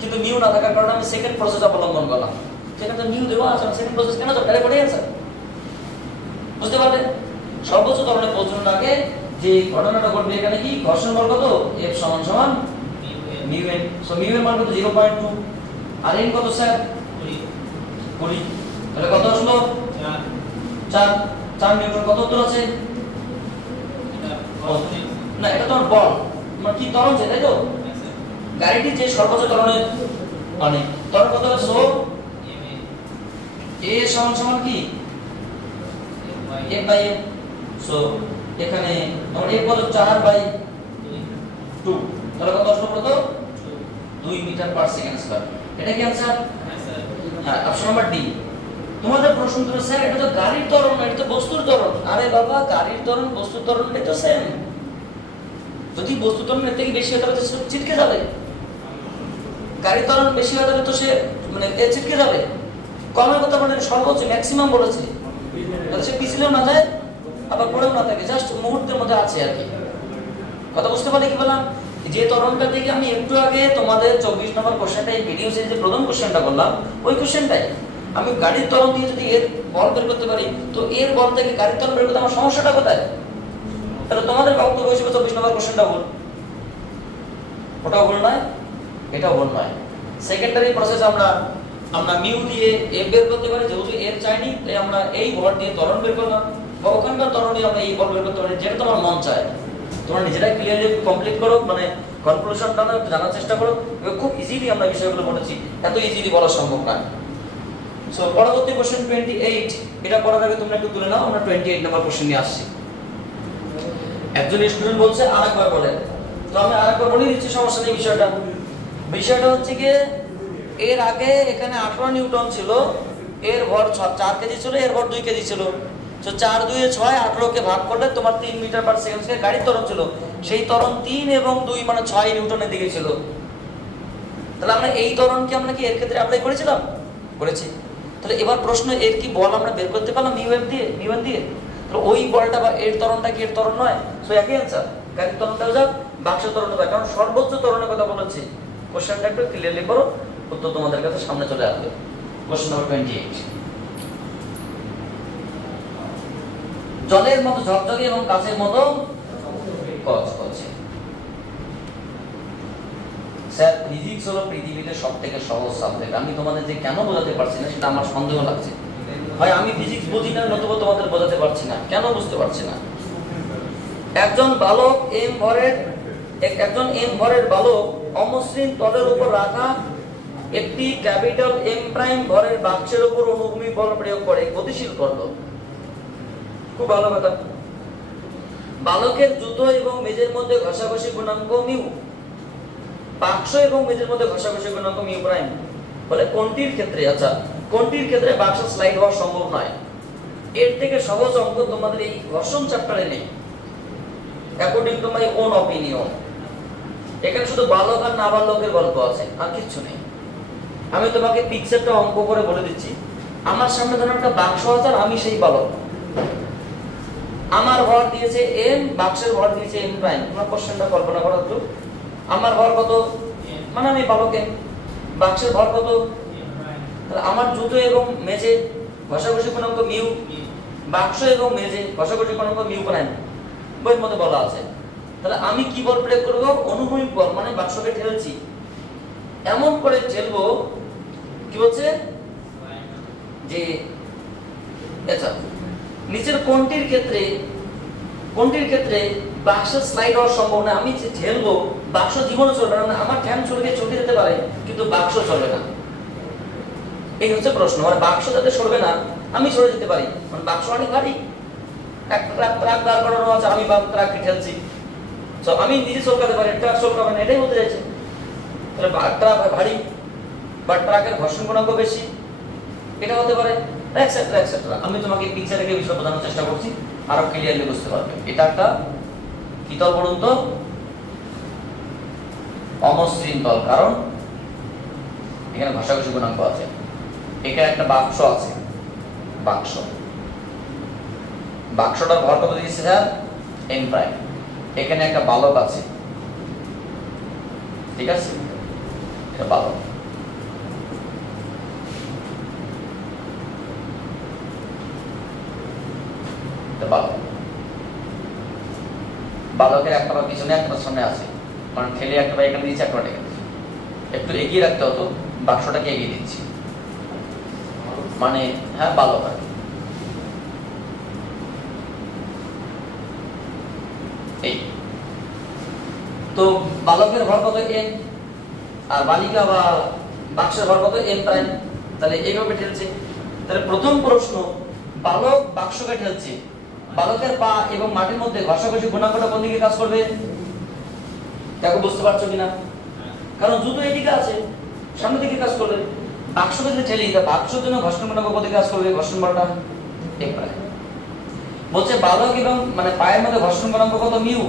কিন্তু নিউ না থাকার কারণে আমি সেকেন্ড প্রসেস অবলম্বন করলাম। সেখানে তো নিউ দেওয়া আছে, সেকেন্ড প্রসেস কেন তো ডাইরেক্ট পড়ে স্যার, বুঝতে পারলেন? সর্বোচ্চ ত্বরণে পৌঁছানোর আগে যে ঘটনাটা ঘটবে, এখানে কি ঘর্ষণ বল কত? F সমান সমান মিউ এন। সো মিউ এর মান কত? 0.2। আর এন কত স্যার? 20। তাহলে কত আসলো? 4 নিউটন। কত উত্তর আছে? না, এটা তো বল, মানে কি ত্বরণ, তাই তো? গাড়িটি যে সর্বোচ্চ ত্বরণে, মানে ত্বরণ কত? সো এ সমান সমান কি F বাই M। সো এখানে আমরা F কত? 4/2। তাহলে কত আসলো? কত? 2 মিটার পার সেকেন্ড স্কয়ার। এটা কি आंसर? হ্যাঁ, অপশন নাম্বার ডি। তোমাদের প্রশ্ন তো স্যার এটা তো গাড়ির ত্বরণ, এটা তো বস্তুর ত্বরণ। আরে বাবা, গাড়ির ত্বরণ বস্তুর ত্বরণ তো সেম। যদি বস্তুর ত্বরণ এর থেকে বেশি হয় তাহলে তো ছিটকে যাবে। গাড়ির ত্বরণ বেশি হয় তাহলে তো সে মানে এ ছিটকে যাবে। কমের কথা বলে সর্বোচ্চ ম্যাক্সিমাম বলেছে, যাতে সে পিছলেও না যায় আবার পড়েও না থাকে, জাস্ট মুহূর্তের মধ্যে আছে আর কি। কথা বুঝতে পারলে কি বললাম? যে তরণটা থেকে আমি একটু আগে তোমাদের 24 নম্বর কোশ্চেনটা এই ভিডিও সিরিজে প্রথম কোশ্চেনটা বললাম, ওই কোশ্চেনটাই আমি গাড়ির ত্বরণ দিয়ে যদি এর বল বের করতে পারি, তো এর বল থেকে গাড়ির ত্বরণ বের করতে আমার সমস্যাটা কোথায়? তাহলে তোমাদের বক্তব্য হিসেবে 24 নম্বর কোশ্চেনটা ভুল, ওটাও ভুল নয়, এটাও ভুল নয়। সেকেন্ডারি প্রসেস আমরা মিউ দিয়ে এ বের করতে পারি, যেহেতু এর চাইনি তাই আমরা এই বল দিয়ে ত্বরণ বের করলাম, বা ওখানকার ত্বরণ দিয়ে আমরা এই বল বের করতে পারি, যেটা তোমার মন চায়। তোমরা নিজেরাই ক্লিয়ারলি কমপ্লিট করো, মানে কনক্লুশনটা জানার চেষ্টা করো। খুব ইজিলি আমরা বিষয়গুলো পড়েছি, এত ইজিলি বলা সম্ভব না। সো পরবর্তী কোশ্চেন 28, এটা পড়ার আগে তোমরা একটু তুলে নাও, আমরা 28 নম্বর কোশ্চেন নিয়ে আসছি। একজন স্টুডেন্ট বলছে আরেকবার বলেন, তো আমি আরেকবার বলে দিচ্ছি, সমস্যা নেই। বিষয়টা হচ্ছে কি, এর আগে এখানে 18 নিউটন ছিল, এর ভর 4 কেজি ছিল, এর ভর 2 কেজি ছিল। তো 4 2 6, 18 কে ভাগ করলে তোমার 3 মিটার পার সেকেন্ডে গাড়ির ত্বরণ ছিল, সেই ত্বরণ 3 এবং 2 মানে 6 নিউটনের দিকে ছিল। তাহলে আমরা এই ত্বরণকে আমরা কি এর ক্ষেত্রে অ্যাপ্লাই করেছিলাম? করেছি। তাহলে এবার প্রশ্ন, এর কি বল আমরা বের করতে পারলাম মিউ এফ দিয়ে, মিউ এন দিয়ে? তাহলে ওই বলটা বা এর ত্বরণটা কি এর ত্বরণ নয়? সো একই অ্যান্সার, গাড়ির ত্বরণটাও যাক, বাক্সের ত্বরণও যাক, কারণ সর্বোচ্চ ত্বরণের কথা বলেছি। কোশ্চেনটা একটু ক্লিয়ারলি করো, উত্তর তোমাদের কাছে সামনে চলে আসবে। কোশ্চেন নাম্বার 28, জলের মতো ঝকঝকে এবং কাচের মতো কচকচে। স্যার, ফিজিক্স হলো পৃথিবীতে সবথেকে সহজ সাবজেক্ট। আমি তোমাদের যে কেন বোঝাতে পারছি না সেটা আমার সন্দেহ লাগছে। ভাই আমি ফিজিক্স বুঝি না, নতুবা তোমাদের বোঝাতে পারছি না। কেন বুঝতে পারছি না? একজন বালক একজন এম ভরের বালক অমসৃণ তলের উপর রাখা একটি ক্যাপিটাল এম প্রাইম ভরের বাক্সের উপর অনুভূমি বল প্রয়োগ করে গতিশীল করলো। খুব ভালো কথা। বালকের জুতো এবং মেজের মধ্যে ঘষাঘষি গুণাঙ্ক মিউ, বাক্স এবং মেজের মধ্যে ঘষাঘষি গুণাঙ্ক মিউ প্রাইম। বলে কোনটির ক্ষেত্রে, আচ্ছা কোনটির ক্ষেত্রে বাক্স স্লাইড হওয়া সম্ভব নয়? এর থেকে সহজ অঙ্ক তোমাদের এই ঘর্ষণ চ্যাপ্টারে নেই, according to my own opinion. এখানে শুধু বালক আর নাবালকের গল্প আছে, আর কিচ্ছু নেই। আমি তোমাকে পিকচারটা অঙ্ক করে বলে দিচ্ছি। আমার সামনে ধরো একটা বাক্স আছে, আর আমি সেই বালক। আমার ভর দিয়েছে এম, বাক্সের ভর দিয়েছে এম প্রাইম। তোমার কোশ্চেনটা কল্পনা করো একটু। আমার ভর কত, মানে আমি বালক এম, বাক্সের ভর কত, তাহলে আমার জুতো এবং মেজে ঘষাঘষি গুণাঙ্ক মিউ, বাক্স এবং মেজে ঘষাঘষি গুণাঙ্ক মিউ প্রাইম, বইয়ের মধ্যে বলা আছে। তাহলে আমি কি বল প্রয়োগ করব? অনুভূমিক বল, মানে বাক্সকে ঠেলছি, এমন করে ঠেলবো, কি বলছে যে আচ্ছা নিচের কোনটির ক্ষেত্রে বাক্স স্লাইড হওয়া সম্ভব না? আমি যে ঠেলবো, বাক্স জীবনে চলবে না। আমার ঠ্যাং ছড়িয়ে চলতে যেতে পারে, কিন্তু বাক্স চলবে না। এই হচ্ছে প্রশ্ন। মানে বাক্স যাতে সরবে না, আমি সরে যেতে পারি, মানে বাক্স অনেক ভারী। ট্রাক দাঁড় করানো আছে, আমি ট্রাককে ঠেলছি, তো আমি নিজে চলকাতে পারি, ট্রাক চলকাবে না, এটাই বলতে চাইছে। তাহলে ট্রাক ভারী বা ট্রাকের ঘর্ষণ গুণাঙ্ক বেশি, এটা হতে পারে, এটসেট্রা এটসেট্রা। আমি তোমাকে পিকচারে বিষয় বোঝানোর চেষ্টা করছি, আরো ক্লিয়ারলি বুঝতে পারবে। এটা একটা কি তল বলুন তো? অমসৃণ তল, কারণ এখানে ঘষাঘষি গুণাঙ্ক আছে। এখানে একটা বাক্স আছে, বাক্সটার ভর কত দিয়েছে স্যার? M prime. এখানে একটা বালক আছে, ঠিক আছে, এটা বালক। বালকের একটা পা পিছনে, একটা সামনে আছে, মানে ঠেলে একটা পা এখানে দিয়েছে, একটা পা এখানে দিয়েছে। একটু এগিয়ে রাখতে হতো, বাক্সটাকে এগিয়ে দিচ্ছি, মানে হ্যাঁ বালক আর এই। তো বালকের ভর কত? এম, আর বালিকা বা বাক্সের ভর কত? M prime. তাহলে এইভাবে ঠেলছে। তাহলে প্রথম প্রশ্ন, বালক বাক্সকে ঠেলছে, বালকের পা এবং মাটির মধ্যে ঘষাঘষি গুণাঙ্কটা কোন দিকে কাজ করবে? দেখো বুঝতে পারছো কিনা? কারণ জুতো এদিকে আছে, সামনের দিকে কাজ করবে। বাক্সকে যদি ঠেলি, তা বাক্সের জন্য ঘর্ষণ গুণাঙ্ক কোন দিকে কাজ করবে? ঘর্ষণ বলটা এম প্রাইম। বলছে বালক এবং মানে পায়ের মধ্যে ঘর্ষণ গুণাঙ্ক কত? মিউ।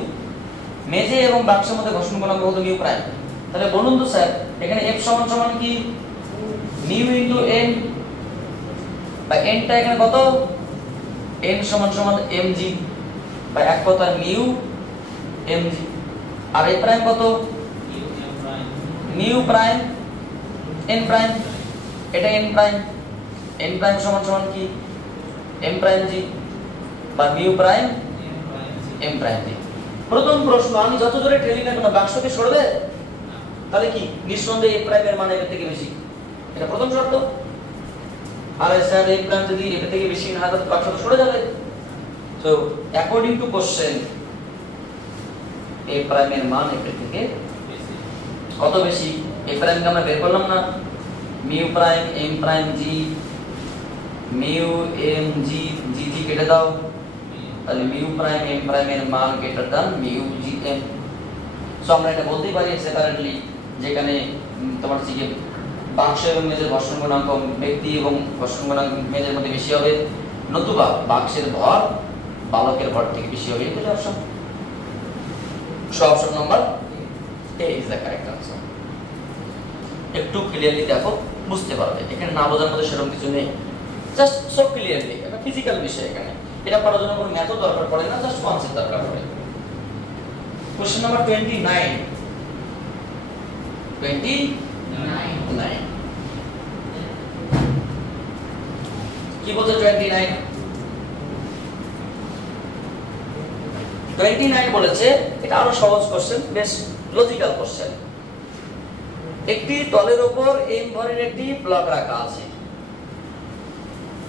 মেজে এবং বাক্সের মধ্যে ঘর্ষণ গুণাঙ্ক কত? Mu prime. তাহলে বলুন তো স্যার, এখানে এফ সমান সমান কি? মিউ ইনটু এম বা nটা এখানে কত n সমান সমান mg বা এক কথায় মিউ mg আর a প্রাইম কত মিউ প্রাইম n প্রাইম এটা n প্রাইম সমান সমান কি m প্রাইম g বা mu prime m prime g। প্রথম প্রশ্ন, আমি যত জোরে ঠেলি না কেন বাক্স কি সরবে? তাহলে কি নিঃসন্দেহে a প্রাইম এর মান এর থেকে বেশি, এটা প্রথম শর্ত। আর স্যার a প্রাইম যদি এর থেকে বেশি না হয় তাহলে বাক্স তো সরে যাবে। So according to question a prime এর মান এর থেকে কত বেশি? a প্রাইম কে আমরা বের করলাম না, mu prime m prime g, mu m g g g কেটে দাও, তাহলে মিউ প্রাইম m প্রাইম এর মান greater than mu g m। So আমরা এটা বলতেই পারি সেপারেটলি, যেখানে তোমার যে বাক্স এবং মেজের ঘর্ষণ গুণাঙ্ক ব্যক্তি এবং ঘর্ষণ গুণাঙ্ক মেজের মধ্যে বেশি হবে, নতুবা বাক্সের ভর বালকের ভর থেকে বেশি হবে। এটা option. So option number A is the correct answer. একটু ক্লিয়ারলি দেখো, বুঝতে পারবে। এখানে না বোঝার মতো সেরকম কিছু নেই, জাস্ট সব ক্লিয়ারলি। এটা ফিজিক্যাল বিষয়, এখানে এটা করার জন্য কোনো মেথড দরকার পড়ে না, জাস্ট কনসেপ্ট দরকার পড়ে। কোশ্চেন নাম্বার 29 কি বলছে? 29 বলেছে, এটা আরো সহজ কোশ্চেন, বেশ লজিক্যাল কোশ্চেন। একটি তলের উপর m ভরের একটি ব্লক রাখা আছে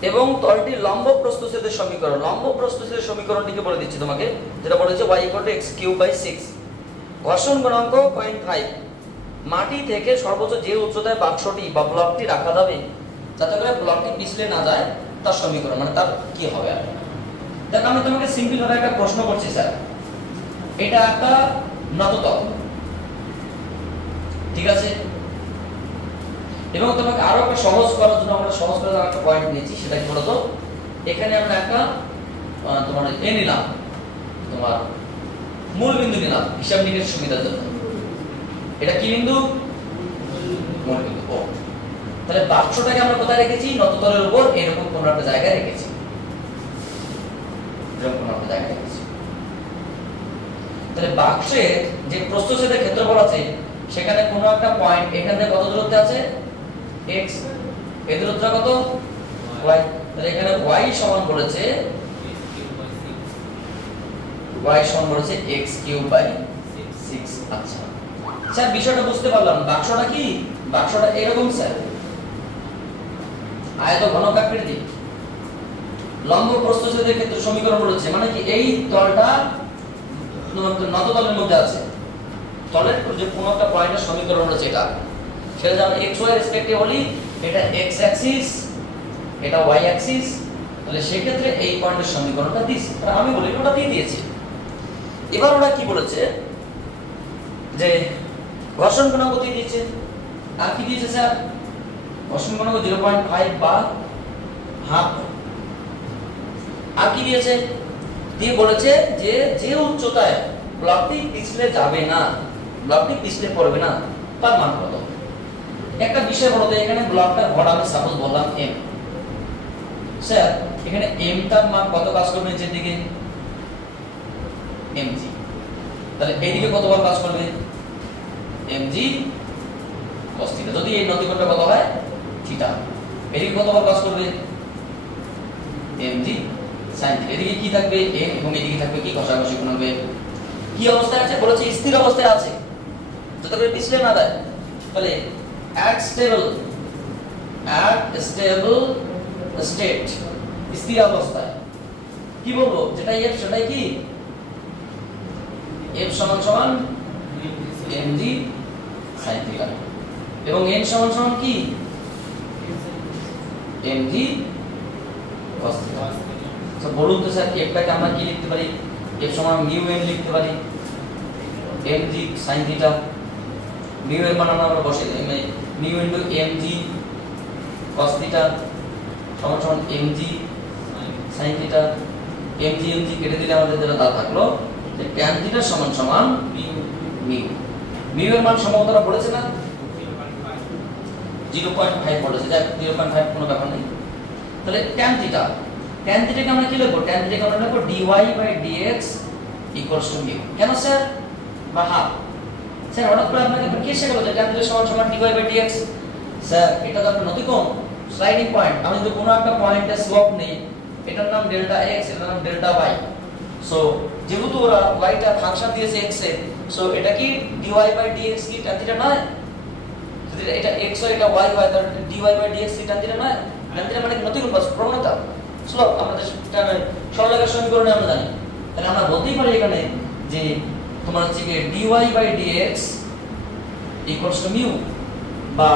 এবং তলটি লম্ব প্রস্থচ্ছেদের সমীকরণ। লম্ব প্রস্থচ্ছেদের সমীকরণটিকে বলে দিচ্ছি তোমাকে, যেটা বলেছে y = x³/6। ঘর্ষণ গুণাঙ্ক 0.5। মাটি থেকে সর্বোচ্চ যে উচ্চতায় বাক্সটি বা ব্লকটি রাখা যাবে যাতে করে ব্লকটি পিছলে না যায় তার সমীকরণ, মানে তার কি হবে। আর দেখো আমি তোমাকে সিম্পল ভাবে একটা প্রশ্ন করছি স্যার, এটা একটা নততল, ঠিক আছে, এবং তোমাকে আরো একটা সহজ করার জন্য আমরা সহজ করে একটা পয়েন্ট নিয়েছি, সেটা কি বলতো? এখানে আমরা একটা তোমার এ নিলাম, তোমার মূল বিন্দু নিলাম হিসাব নিকেশ সুবিধার জন্য। এটা কি বিন্দু? মূল বিন্দু। ও তাহলে বাক্সটাকে আমরা কোথায় রেখেছি? নততলের উপর এরকম কোন একটা জায়গায় রেখেছি, এরকম কোন একটা জায়গায় রেখেছি। তাহলে বাক্সে যে প্রস্থচ্ছেদের ক্ষেত্রফল আছে সেখানে কোনো একটা পয়েন্ট এখান থেকে কত দূরত্বে আছে? x, এই দূরত্বটা কত? y। তাহলে এখানে y সমান বলেছে x³/6। আচ্ছা স্যার, বিষয়টা বুঝতে পারলাম। বাক্সটা কি? বাক্সটা এরকম স্যার, আয়ত ঘনক আকৃতি, লম্ব প্রস্থচ্ছেদের ক্ষেত্রে সমীকরণ বলেছে, মানে কি এই তলটা নততলের মধ্যে আছে, তলের যে কোন একটা পয়েন্টের সমীকরণ রয়েছে, এটা সেটা যেমন x y রেসপেক্টিভলি, এটা x অ্যাক্সিস, এটা y অ্যাক্সিস। তাহলে সেই ক্ষেত্রে এই পয়েন্টের সমীকরণটা দিছি, তাহলে আমি বলি ওটা দিয়ে দিয়েছি। এবার ওরা কি বলেছে যে ঘর্ষণ গুণাঙ্ক দিয়ে দিয়েছে, আর কি দিয়েছে স্যার? ঘর্ষণ গুণাঙ্ক 0.5 বা হাফ। আর কি দিয়েছে? দিয়ে বলেছে যে যে উচ্চতায় ব্লকটি পিছলে যাবে না, ব্লকটি পিছলে পড়বে না, তার মান কত? একটা বিষয় বলতে, এখানে ব্লকটার ভর আমি সাপোজ বললাম m। স্যার এখানে m টার মান কত কাজ করবে? নিচের দিকে mg। তাহলে এইদিকে কতবার কাজ করবে? mg cos θ। যদি এই নতিকোণটা কত হয়? থিটা। এদিকে কতবার কাজ করবে? mg sin θ। এদিকে কি থাকবে? m, এবং এদিকে থাকবে কি? ঘষাঘষি গুণ হবে। কি অবস্থায় আছে? বলেছে স্থির অবস্থায় আছে, যত করে পিছলে না যায়। তাহলে at stable state, স্থির অবস্থায় কি বলবো? যেটা f সেটাই কি f সমান সমান mg sin θ, এবং n সমান সমান কি mg cos θ। তো বলুন তো স্যার, f টাকে আমরা কি লিখতে পারি? f সমান মিউ n লিখতে পারি, mg sin θ। মিউ এর মান আমরা বসে মিউ ইনটু mg cos θ সমান সমান mg sin θ। mg কেটে দিলে আমাদের যেটা দা থাকলো যে tan θ সমান সমান মিউ। মিউ এর মান সম্ভবত তারা বলেছে না 0.5 বলেছে, যাক 0.5 কোনো ব্যাপার নেই। তাহলে tan থিটা কে আমরা কি লিখব? tan থিটাকে আমরা লিখব dy by dx equals to mu. কেন স্যার? বা হাফ। স্যার হঠাৎ করে আপনাকে কে শেখালো যে tan থিটা সমান সমান dy বাই dx? স্যার এটা তো একটা নতুন স্লাইডিং পয়েন্ট। আমি যদি কোনো একটা পয়েন্টে স্লোপ নেই, এটার নাম ডেল্টা x, এটার নাম ডেল্টা y। সো যেহেতু ওরা y টা ফাংশন দিয়েছে x এ, সো এটা কি dy বাই dx কি tan থিটা নয়? যদি এটা x হয় এটা y হয়, তাহলে dy বাই dx কি tan থিটা নয়? tan থিটা মানে নতুন প্রবণতা, স্লোপ। আমাদের সরলরেখার সমীকরণে আমরা জানি। তাহলে আমরা বলতেই পারি এখানে যে তোমার হচ্ছে কি dy by dx equals to mu, বা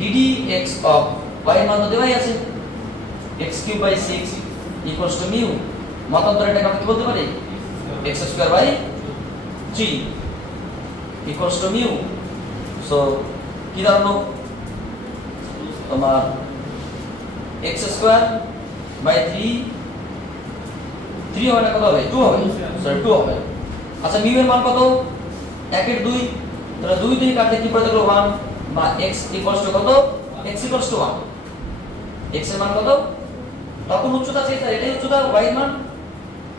ddx অফ y এর মান তো দেওয়াই আছে, x³ by 6 equals to mu. মতান্তর এটাকে আমরা কি বলতে পারি? x² by 3 equals to mu. So কি দাঁড়ালো তোমার x² বাই 3 হবে না, কত হবে? 2 হবে, সরি 2 হবে। আচ্ছা মিউ এর মান কত? 1 এর 2, তাহলে 2 2 কাটলে কি পড়ে থাকলো 1, বা x ইকুয়ালস টু কত? x equals to 1। x এর মান কত? তখন উচ্চতা আছে, এটাই উচ্চতা, y এর মান।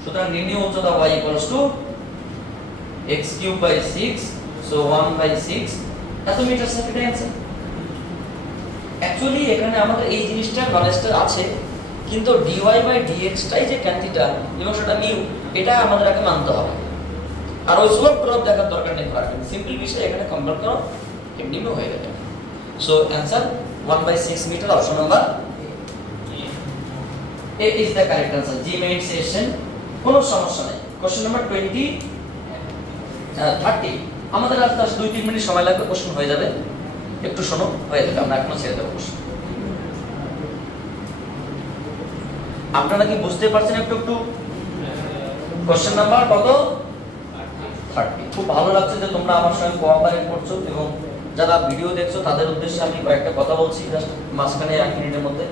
সুতরাং নির্ণীয় উচ্চতা y equals to x³ by 6, so 1 by 6 এত মিটার সেকেন্ড আছে। অ্যাকচুয়ালি এখানে আমাদের এই জিনিসটার নলেজটা আছে, কিন্তু dy বাই dx টাই যে tan থিটা এবং সেটা মিউ, এটা আমাদের আগে মানতে হবে। আর ওই স্লোপ ড্রপ দেখার দরকার নেই, সিম্পল বিষয় এখানে কনভার্ট করো, এমনি হয়ে যাবে। So answer 1 by 6 metre, option number A is the correct answer. JEE main session, কোনো সমস্যা নেই। কোশ্চেন নাম্বার 30 আমাদের আর 2-3 মিনিট সময় লাগবে, কোশ্চেন হয়ে যাবে। একটু শোনো, হয়ে যাবে, আমরা এখনো ছেড়ে দেবো কোশ্চেন। আপনারা কি বুঝতে পারছেন একটু একটু? কোশ্চেন নাম্বার কত? 30। খুব ভালো লাগছে যে তোমরা আমার সঙ্গে কোঅপারেট করছো, এবং যারা ভিডিও দেখছো তাদের উদ্দেশ্যে আমি কয়েকটা কথা বলছি জাস্ট মাঝখানে 1 মিনিটের মধ্যে।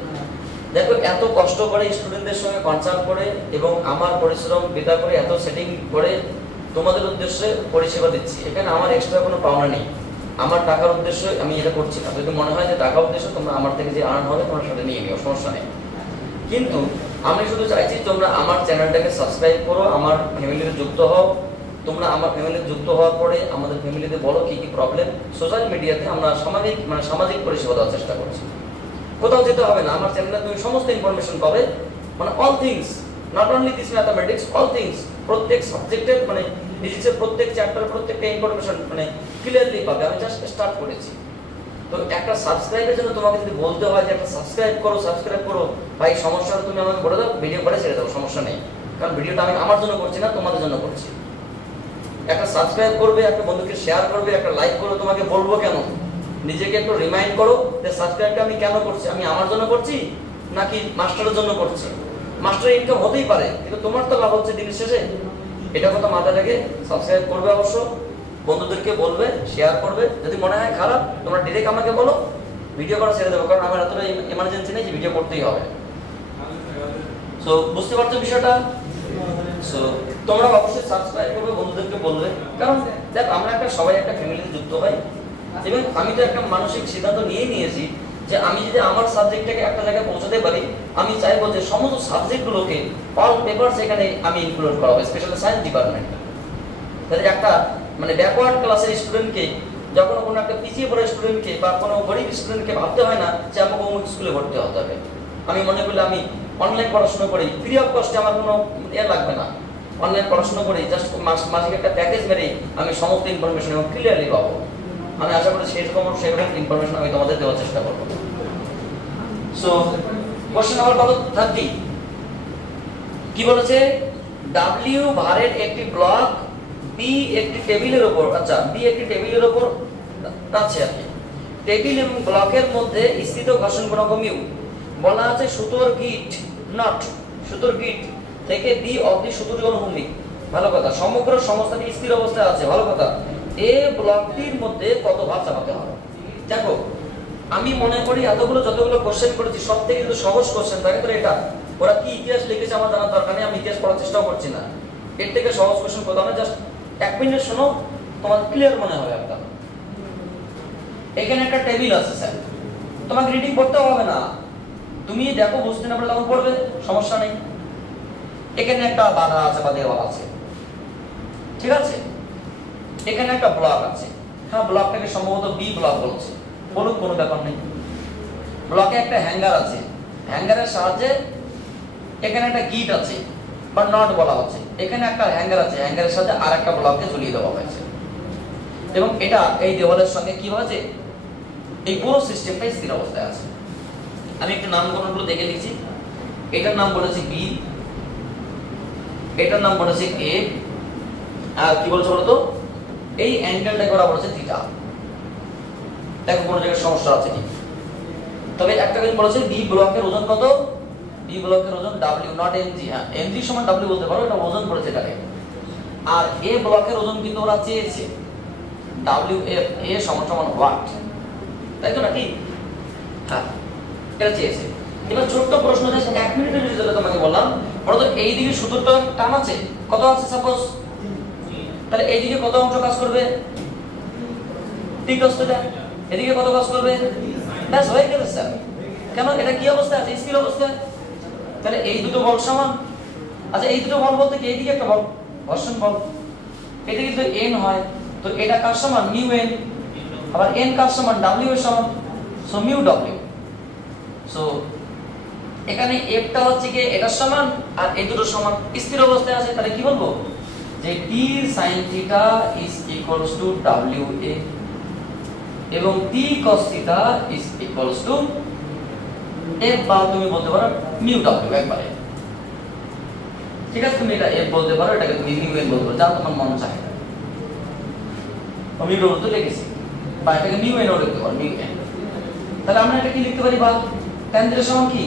দেখো, এত কষ্ট করে স্টুডেন্টদের সঙ্গে কনসাল্ট করে এবং আমার পরিশ্রম বেদা করে এত সেটিং করে তোমাদের উদ্দেশ্যে পরিষেবা দিচ্ছি, এখানে আমার এক্সট্রা কোনো পাওনা নেই। আমার টাকার উদ্দেশ্যে আমি এটা করছি না। যদি মনে হয় যে টাকার উদ্দেশ্যে তোমরা আমার থেকে যে আর্ন হবে তোমরা সেটা নিয়ে নিও, সমস্যা নেই। কিন্তু আমি শুধু চাইছি তোমরা আমার চ্যানেলটাকে সাবস্ক্রাইব করো, আমার ফ্যামিলিতে যুক্ত হও। তোমরা আমার ফ্যামিলিতে যুক্ত হওয়ার পরে আমাদের ফ্যামিলিতে বলো কি কি প্রবলেম। সোশ্যাল মিডিয়াতে আমরা সামাজিক পরিষেবা দেওয়ার চেষ্টা করছি। কোথাও যেতে হবে না, আমার চ্যানেলে তুমি সমস্ত ইনফরমেশন পাবে, all things, not only this mathematics, all things. প্রত্যেক সাবজেক্টের ফিজিক্সের প্রত্যেক চ্যাপ্টার, প্রত্যেকটা ইনফরমেশন ক্লিয়ারলি পাবে। আমি জাস্ট স্টার্ট করেছি। তো একটা সাবস্ক্রাইবের জন্য তোমাকে যদি বলতে হয় যে একটা সাবস্ক্রাইব করো, ভাই সমস্যাটা তুমি আমাকে বলে দাও, ভিডিও করে ছেড়ে দাও, সমস্যা নেই। কারণ ভিডিওটা আমি আমার জন্য করছি না, তোমাদের জন্য করছি। একটা সাবস্ক্রাইব করবে, একটা বন্ধুকে শেয়ার করবে, একটা লাইক করবে, তোমাকে বলবো কেন? নিজেকে একটু রিমাইন্ড করো যে সাবস্ক্রাইবটা আমি কেন করছি, আমি আমার জন্য করছি নাকি মাস্টারের জন্য করছি। মাস্টারের ইনকাম হতেই পারে, কিন্তু তোমার তো লাভ হচ্ছে দিনের শেষে। এটা কথা মাথায় রেখে সাবস্ক্রাইব করবে, অবশ্য বন্ধুদেরকে বলবে, শেয়ার করবে। যদি মনে হয় খারাপ, তোমরা ডিরেক্ট আমাকে বলো, ভিডিও করা ছেড়ে দেবো, কারণ আমার এতটা এমার্জেন্সি নেই যে ভিডিও করতেই হবে। সো বুঝতে পারছো বিষয়টা? সো তোমরা অবশ্যই সাবস্ক্রাইব করবে, বন্ধুদেরকে বলবে। কারণ দেখ, আমরা সবাই একটা ফ্যামিলিতে যুক্ত হই, এবং আমি তো একটা মানসিক সিদ্ধান্ত নিয়েছি যে আমি যদি আমার সাবজেক্টটাকে একটা জায়গায় পৌঁছাতে পারি, আমি চাইবো যে সমস্ত সাবজেক্টগুলোকে অল পেপারস এখানে আমি ইনক্লুড করা হবে, স্পেশালি সায়েন্স ডিপার্টমেন্ট। তাহলে একটা ব্যাকওয়ার্ড ক্লাসের স্টুডেন্টকে, যখন কোনো একটা পিছিয়ে পড়া স্টুডেন্টকে বা কোনো গরিব স্টুডেন্টকে ভাবতে হয় না যে আমাকে অমুক স্কুলে ভর্তি হতে হবে। আমি মনে করলে আমি অনলাইন পড়াশোনা করি, ফ্রি অফ কস্টে, আমার কোনো লাগবে না। অনলাইন পড়াশোনা করি, জাস্ট মাসিক একটা প্যাকেজ মেরে আমি সমস্ত ইনফরমেশন এবং ক্লিয়ারলি পাবো। আমি আশা করি সেরকম ইনফরমেশন আমি তোমাদের দেওয়ার চেষ্টা করবো। সো কোশ্চেন নাম্বার কত? 30। কি বলেছে? ডাব্লিউ ভারের একটি ব্লক বি একটি টেবিলের উপর, আচ্ছা বি একটি টেবিলের উপর আছে আর কি। টেবিল এবং ব্লকের মধ্যে স্থিত ঘর্ষণ গুণাঙ্ক মিউ। বলা আছে সুতোর গিট থেকে বি অবধি সুতোর অনুভূমিক। ভালো কথা। সমগ্র সংস্থাটি স্থির অবস্থায় আছে। ভালো কথা। এ ব্লকটির মধ্যে কত ভাগ চাপাতে হবে? দেখো, আমি মনে করি যতগুলো কোশ্চেন করেছি সব থেকে যদি সহজ কোশ্চেন থাকে তাহলে এটা। ওরা কি ইতিহাস লিখেছে আমার জানার দরকার নেই, আমি ইতিহাস পড়ার চেষ্টাও করছি না। এর থেকে সহজ কোশ্চেন কোথাও না, জাস্ট 1 মিনিট শোনো, তোমার ক্লিয়ার মনে হবে একদম। এখানে একটা টেবিল আছে স্যার, তোমাকে রিডিং করতে হবে না, তুমি দেখো বুঝতে না পারলে তখন পড়বে, সমস্যা নেই। এখানে একটা বাধা আছে বা দেওয়াল আছে, ঠিক আছে, এখানে একটা ব্লক আছে, হ্যাঁ ব্লকটাকে সম্ভবত বি ব্লক বলছে, বলুন কোনো ব্যাপার নেই। ব্লকে একটা হ্যাঙ্গার আছে, হ্যাঙ্গারের সাহায্যে এখানে একটা গিট আছে বা নট বলা হচ্ছে, এখানে একটা হ্যাঙ্গার আছে, হ্যাঙ্গারের সাথে আর একটা ব্লককে ঝুলিয়ে দেওয়া হয়েছে এবং এটা এই দেওয়ালের সঙ্গে কি হয়েছে, এই পুরো সিস্টেমটাই স্থির অবস্থায় আছে। আমি একটু নামকরণগুলো দেখে লিখছি। এটার নাম বলেছি বি, এটার নাম বলেছে এ, আর কি বলছে বলতো এই অ্যাঙ্গেলটা করা বলেছে থিটা। দেখো কোনো জায়গায় সমস্যা আছে কি। তবে একটা কথা বলেছে বি ব্লকের ওজন কত, বি ব্লকের ওজন ডব্লিউ নট এমজি, হ্যাঁ এমজি সমান ডব্লিউ বলতে পারো, এটা ওজন বলেছে এটাকে। আর এ ব্লকের ওজন কিন্তু ওরা চেয়েছে ডব্লিউ এফ, এ সমান সমান ওয়াট, তাই তো নাকি, হ্যাঁ এটা চেয়েছে। এবার ছোট্ট প্রশ্ন যে 1 মিনিটের রেজাল্ট তোমাকে বললাম, বলতো এই দিকে সূত্রটা টান আছে কত আছে সাপোজ, তাহলে এই দিকে কত অংশ কাজ করবে, ঠিক আছে, এদিকে কত কাজ করবে, ব্যাস হয়ে গেল স্যার। কেন এটা কি অবস্থা আছে, স্থির অবস্থায়, তাহলে এই দুটো বল সমান। আচ্ছা এই দুটো বল বলতে কি এইদিকে একটা বল ঘর্ষণ বল, এটা কিন্তু n হয়, তো এটা কার সমান মিউ n, আবার n কার সমান w এর সমান, সো মিউ w। সো এখানে f টা হচ্ছে কি এটার সমান আর এই দুটো সমান, স্থির অবস্থায় আছে, তাহলে কি বলবো যে t sin θ is equals to wa এবং t cos θ is equals to f বা তুমি বলতে পারো মিউ w একবারে, ঠিক আছে, তুমি এটা f বলতে পারো, এটাকে তুমি মিউ n বলতে পারো, যা তোমার মন চায়। আমি মিউ w তো লিখেছি, বা এটাকে মিউ n ও লিখতে পারো, মিউ n। তাহলে আমরা এটা কি লিখতে পারি, বা tan θ সমান কি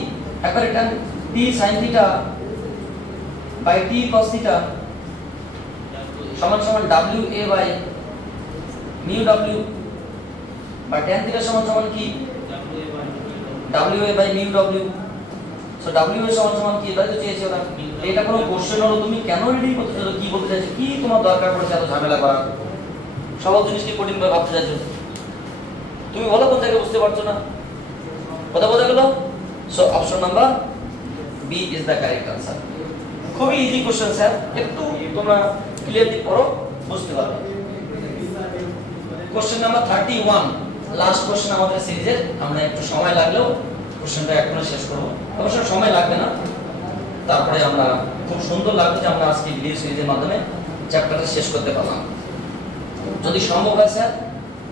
একবারে tan t sin θ by t cos θ সমান সমান wa বাই মিউ w, বা tan θ সমান সমান কি wa by mu w। So w এর সমান সমান কি, এটা তো চেয়েছো না, এটা কোনো কোশ্চেন হলো তুমি কেন রেডি করতে চাইছো, কি বলতে চাইছো, কি তোমার দরকার পড়ছে এত ঝামেলা করা, সহজ জিনিসকে কঠিন ভাবে ভাবতে চাইছো, তুমি বলো কোন জায়গায় বুঝতে পারছো না, কথা বোঝা গেল। So option number B is the correct answer. খুবই ইজি কোশ্চেন স্যার, একটু তোমরা ক্লিয়ারলি পড়ো বুঝতে পারবে। কোশ্চেন নাম্বার 31, লাস্ট কোশ্চেন আমাদের সিরিজের, আমরা একটু সময় লাগলেও কোশ্চেনটা এখনো শেষ করব, অবশ্য সময় লাগবে না, তারপরে আমরা খুব সুন্দর লাগবে যে আমরা আজকে ভিডিও সিরিজের মাধ্যমে চ্যাপ্টারটা শেষ করতে পারলাম। যদি সম্ভব হয় স্যার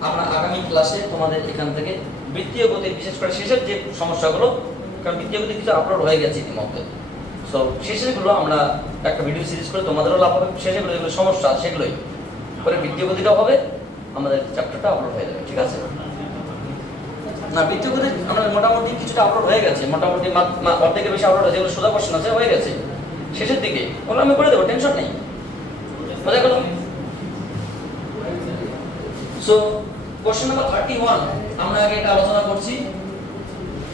আমরা আগামী ক্লাসে তোমাদের এখান থেকে বৃত্তীয় গতির বিশেষ করে শেষের যে সমস্যাগুলো, কারণ বৃত্তীয় গতি কিছু আপলোড হয়ে গেছে ইতিমধ্যে, সো শেষেরগুলো আমরা একটা ভিডিও সিরিজ করে তোমাদেরও লাভ হবে, শেষেগুলো যেগুলো সমস্যা আছে সেগুলোই করে বৃত্তীয় গতিটাও হবে, আমাদের চ্যাপ্টারটা আপলোড হয়ে যাবে, ঠিক আছে। না বৃত্তীয় গতি আমরা মোটামুটি কিছুটা আপলোড হয়ে গেছে, মোটামুটি অর্ধেকের বেশি আপলোড হয়েছে, যেগুলো সোজা কোশ্চেন আছে হয়ে গেছে, শেষের দিকে ওগুলো আমি করে দেবো, টেনশন নেই, বোঝা গেল। সো কোশ্চেন নাম্বার 31 আমরা আগে এটা আলোচনা করছি,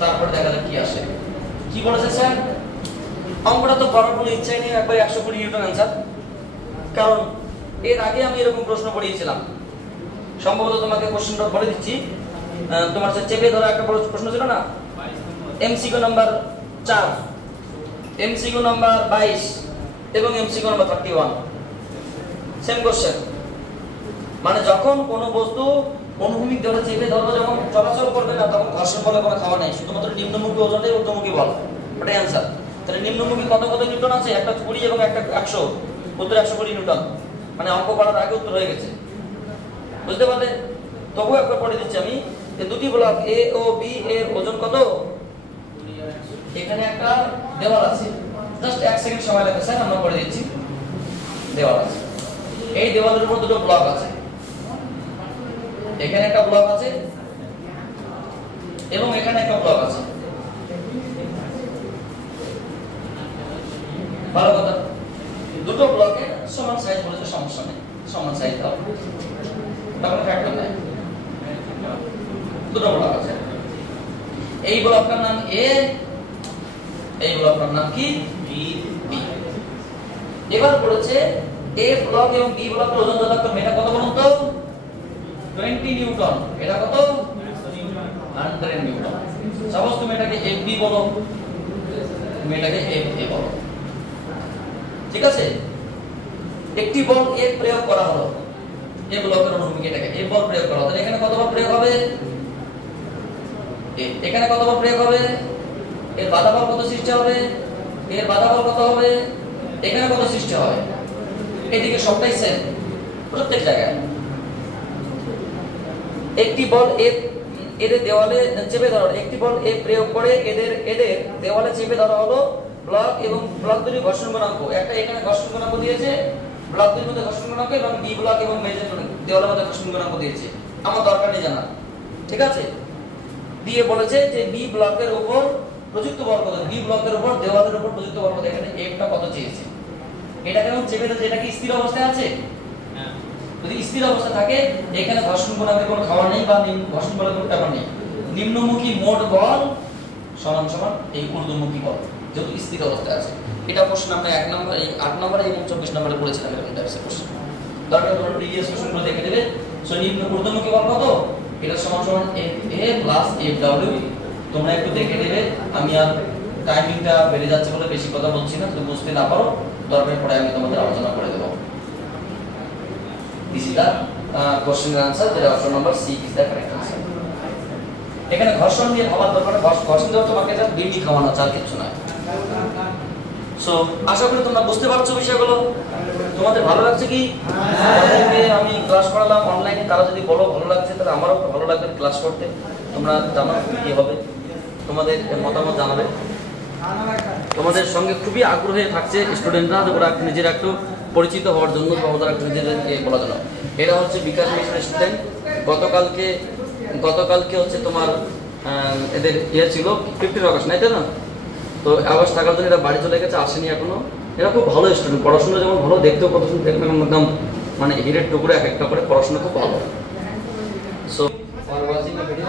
তারপর দেখা যাক কি আসে। কি বলেছে স্যার, অঙ্কটা তো করার কোনো ইচ্ছাই নেই, একবার 120 নিউটন आंसर, কারণ এর আগে আমি এরকম প্রশ্ন পড়িয়েছিলাম, সম্ভবত তোমাকে কোশ্চেনটা বলে দিচ্ছি, তোমার কাছে চেপে ধরা একটা প্রশ্ন ছিল না, এমসিকিউ নাম্বার 4, এমসিকিউ নাম্বার 22 এবং এমসিকিউ নাম্বার 31, সেম কোশ্চেন। মানে যখন কোনো বস্তু অনুভূমিক ধরে চেপে ধরো, যখন চলাচল করবে না তখন ঘর্ষণ বলে কোনো খাওয়া নাই, শুধুমাত্র নিম্নমুখী ওজনটাই ঊর্ধ্বমুখী বল, ওটাই आंसर। তাহলে নিম্নমুখী কত কত নিউটন আছে, একটা 20 এবং একটা 100, উত্তর 120 নিউটন, মানে অঙ্ক করার আগে উত্তর হয়ে গেছে, বুঝতে পারলে। তবু একবার পড়ে দিচ্ছি আমি, এই দুটি ব্লক এ ও বি এর ওজন কত, এখানে একটা দেওয়াল আছে, জাস্ট 1 সেকেন্ড সময় লাগবে স্যার, আমরা পড়ে দিচ্ছি। দেওয়াল আছে, এই দেওয়ালের উপর দুটো ব্লক আছে, এখানে একটা ব্লক আছে এবং এখানে একটা ব্লক আছে, ভালো কথা, দুটো ব্লকের সমান সাইজ বলেছে, সমস্যা নেই, সমান সাইজ দাও, তারপরে ফ্যাক্টর নাই, দুটো ব্লক আছে, এই ব্লকটার নাম এ, এই ব্লকটার নাম কি বি। এবার বলেছে এ ব্লক এবং বি ব্লকের ওজন যথাক্রমে, এটা কত বলুন তো 20 নিউটন, এটা কত 100 নিউটন, সাপোজ তুমি এটাকে এফ বি বলো, তুমি এটাকে এফ এ বলো, ঠিক আছে। একটি বল এফ প্রয়োগ করা হলো, এ ব্লকের অনুভূমিকে এটাকে এফ বল প্রয়োগ করা হলো, তাহলে এখানে কতবার প্রয়োগ হবে? এখানে কতবার প্রয়োগ হবে? এর বাধা বল কত সৃষ্টি হবে? এর বাধা বল কত হবে? এখানে কত সৃষ্টি হবে? এদিকে সবটাই সেম প্রত্যেক জায়গায়। একটি বল এফ এদের দেওয়ালে চেপে ধরা, একটি বল এফ প্রয়োগ করে এদের দেওয়ালে চেপে ধরা হলো। ব্লক এবং ব্লক দুটি ঘর্ষণ গুণাঙ্ক, একটা এখানে ঘর্ষণ গুণাঙ্ক দিয়েছে, ব্লক দুটির মধ্যে ঘর্ষণ গুণাঙ্ক, এবং বি ব্লক এবং মেজর দেওয়ালের মধ্যে ঘর্ষণ গুণাঙ্ক দিয়েছে, আমার দরকার নেই জানা, ঠিক আছে। দিয়ে বলেছে যে বি ব্লকের উপর প্রযুক্ত বল কত, বি ব্লকের উপর দেওয়ালের উপর প্রযুক্ত বল কত, এখানে এফটা কত চেয়েছে। এটা কেন চেপে ধরছে? এটা কি স্থির অবস্থায় আছে? যদি স্থির অবস্থা থাকে এখানে ঘর্ষণ গুণাঙ্কের কোনো খাবার নেই বা ঘর্ষণ বলের কোনো ব্যাপার নেই। নিম্নমুখী মোট বল সমান সমান এই ঊর্ধ্বমুখী বল, যেহেতু স্থির অবস্থায় আছে। এটা প্রশ্ন আমরা 1 নম্বর, এই 8 নম্বর এবং 24 নম্বরে পড়েছিলাম এরকম টাইপসের প্রশ্ন। দরকার তোমরা প্রিভিয়াস কোশ্চেনগুলো দেখে নেবে। সো নিম্ন ঊর্ধ্বমুখী বল কত? এটা সমান সমান এফ এ প্লাস এফ ডব্লিউ। তোমরা একটু দেখে নেবে, আমি আর টাইমিংটা বেড়ে যাচ্ছে বলে বেশি কথা বলছি না, যদি বুঝতে না পারো দরকার পড়ে আমি তোমাদের আলোচনা করে দেব। This is the question and answer. The option number C is the correct answer. এখানে ঘর্ষণ দিয়ে ভাবার দরকার, ঘর্ষণ দেওয়া তোমাকে যা বিডি খাওয়ানো, চাল কিছু নয়। সো আশা করি তোমরা বুঝতে পারছো বিষয়গুলো। তোমাদের ভালো লাগছে কি? আমি ক্লাস করালাম অনলাইনে, তারা যদি বলো ভালো লাগছে তাহলে আমারও ভালো লাগবে ক্লাস করতে। তোমরা জানো কি হবে, তোমাদের মতামত জানাবে। তোমাদের সঙ্গে খুবই আগ্রহে থাকছে স্টুডেন্টরা, ওরা নিজেরা একটু পরিচিত হওয়ার জন্য বা ওরা নিজেদেরকে বলার জন্য। এরা হচ্ছে বিকাশ মিশনের স্টুডেন্ট। গতকালকে হচ্ছে তোমার এদের ছিল 15 আগস্ট, নাই তাই না? তো আগস্ট থাকার জন্য এরা বাড়ি চলে গেছে, আসেনি এখনো। এরা খুব ভালো স্টুডেন্ট, পড়াশোনা যেমন ভালো, দেখতেও পড়াশোনা দেখবেন একদম মানে হিরের টুকরো, এক একটা করে পড়াশোনা খুব ভালো। So for watching the video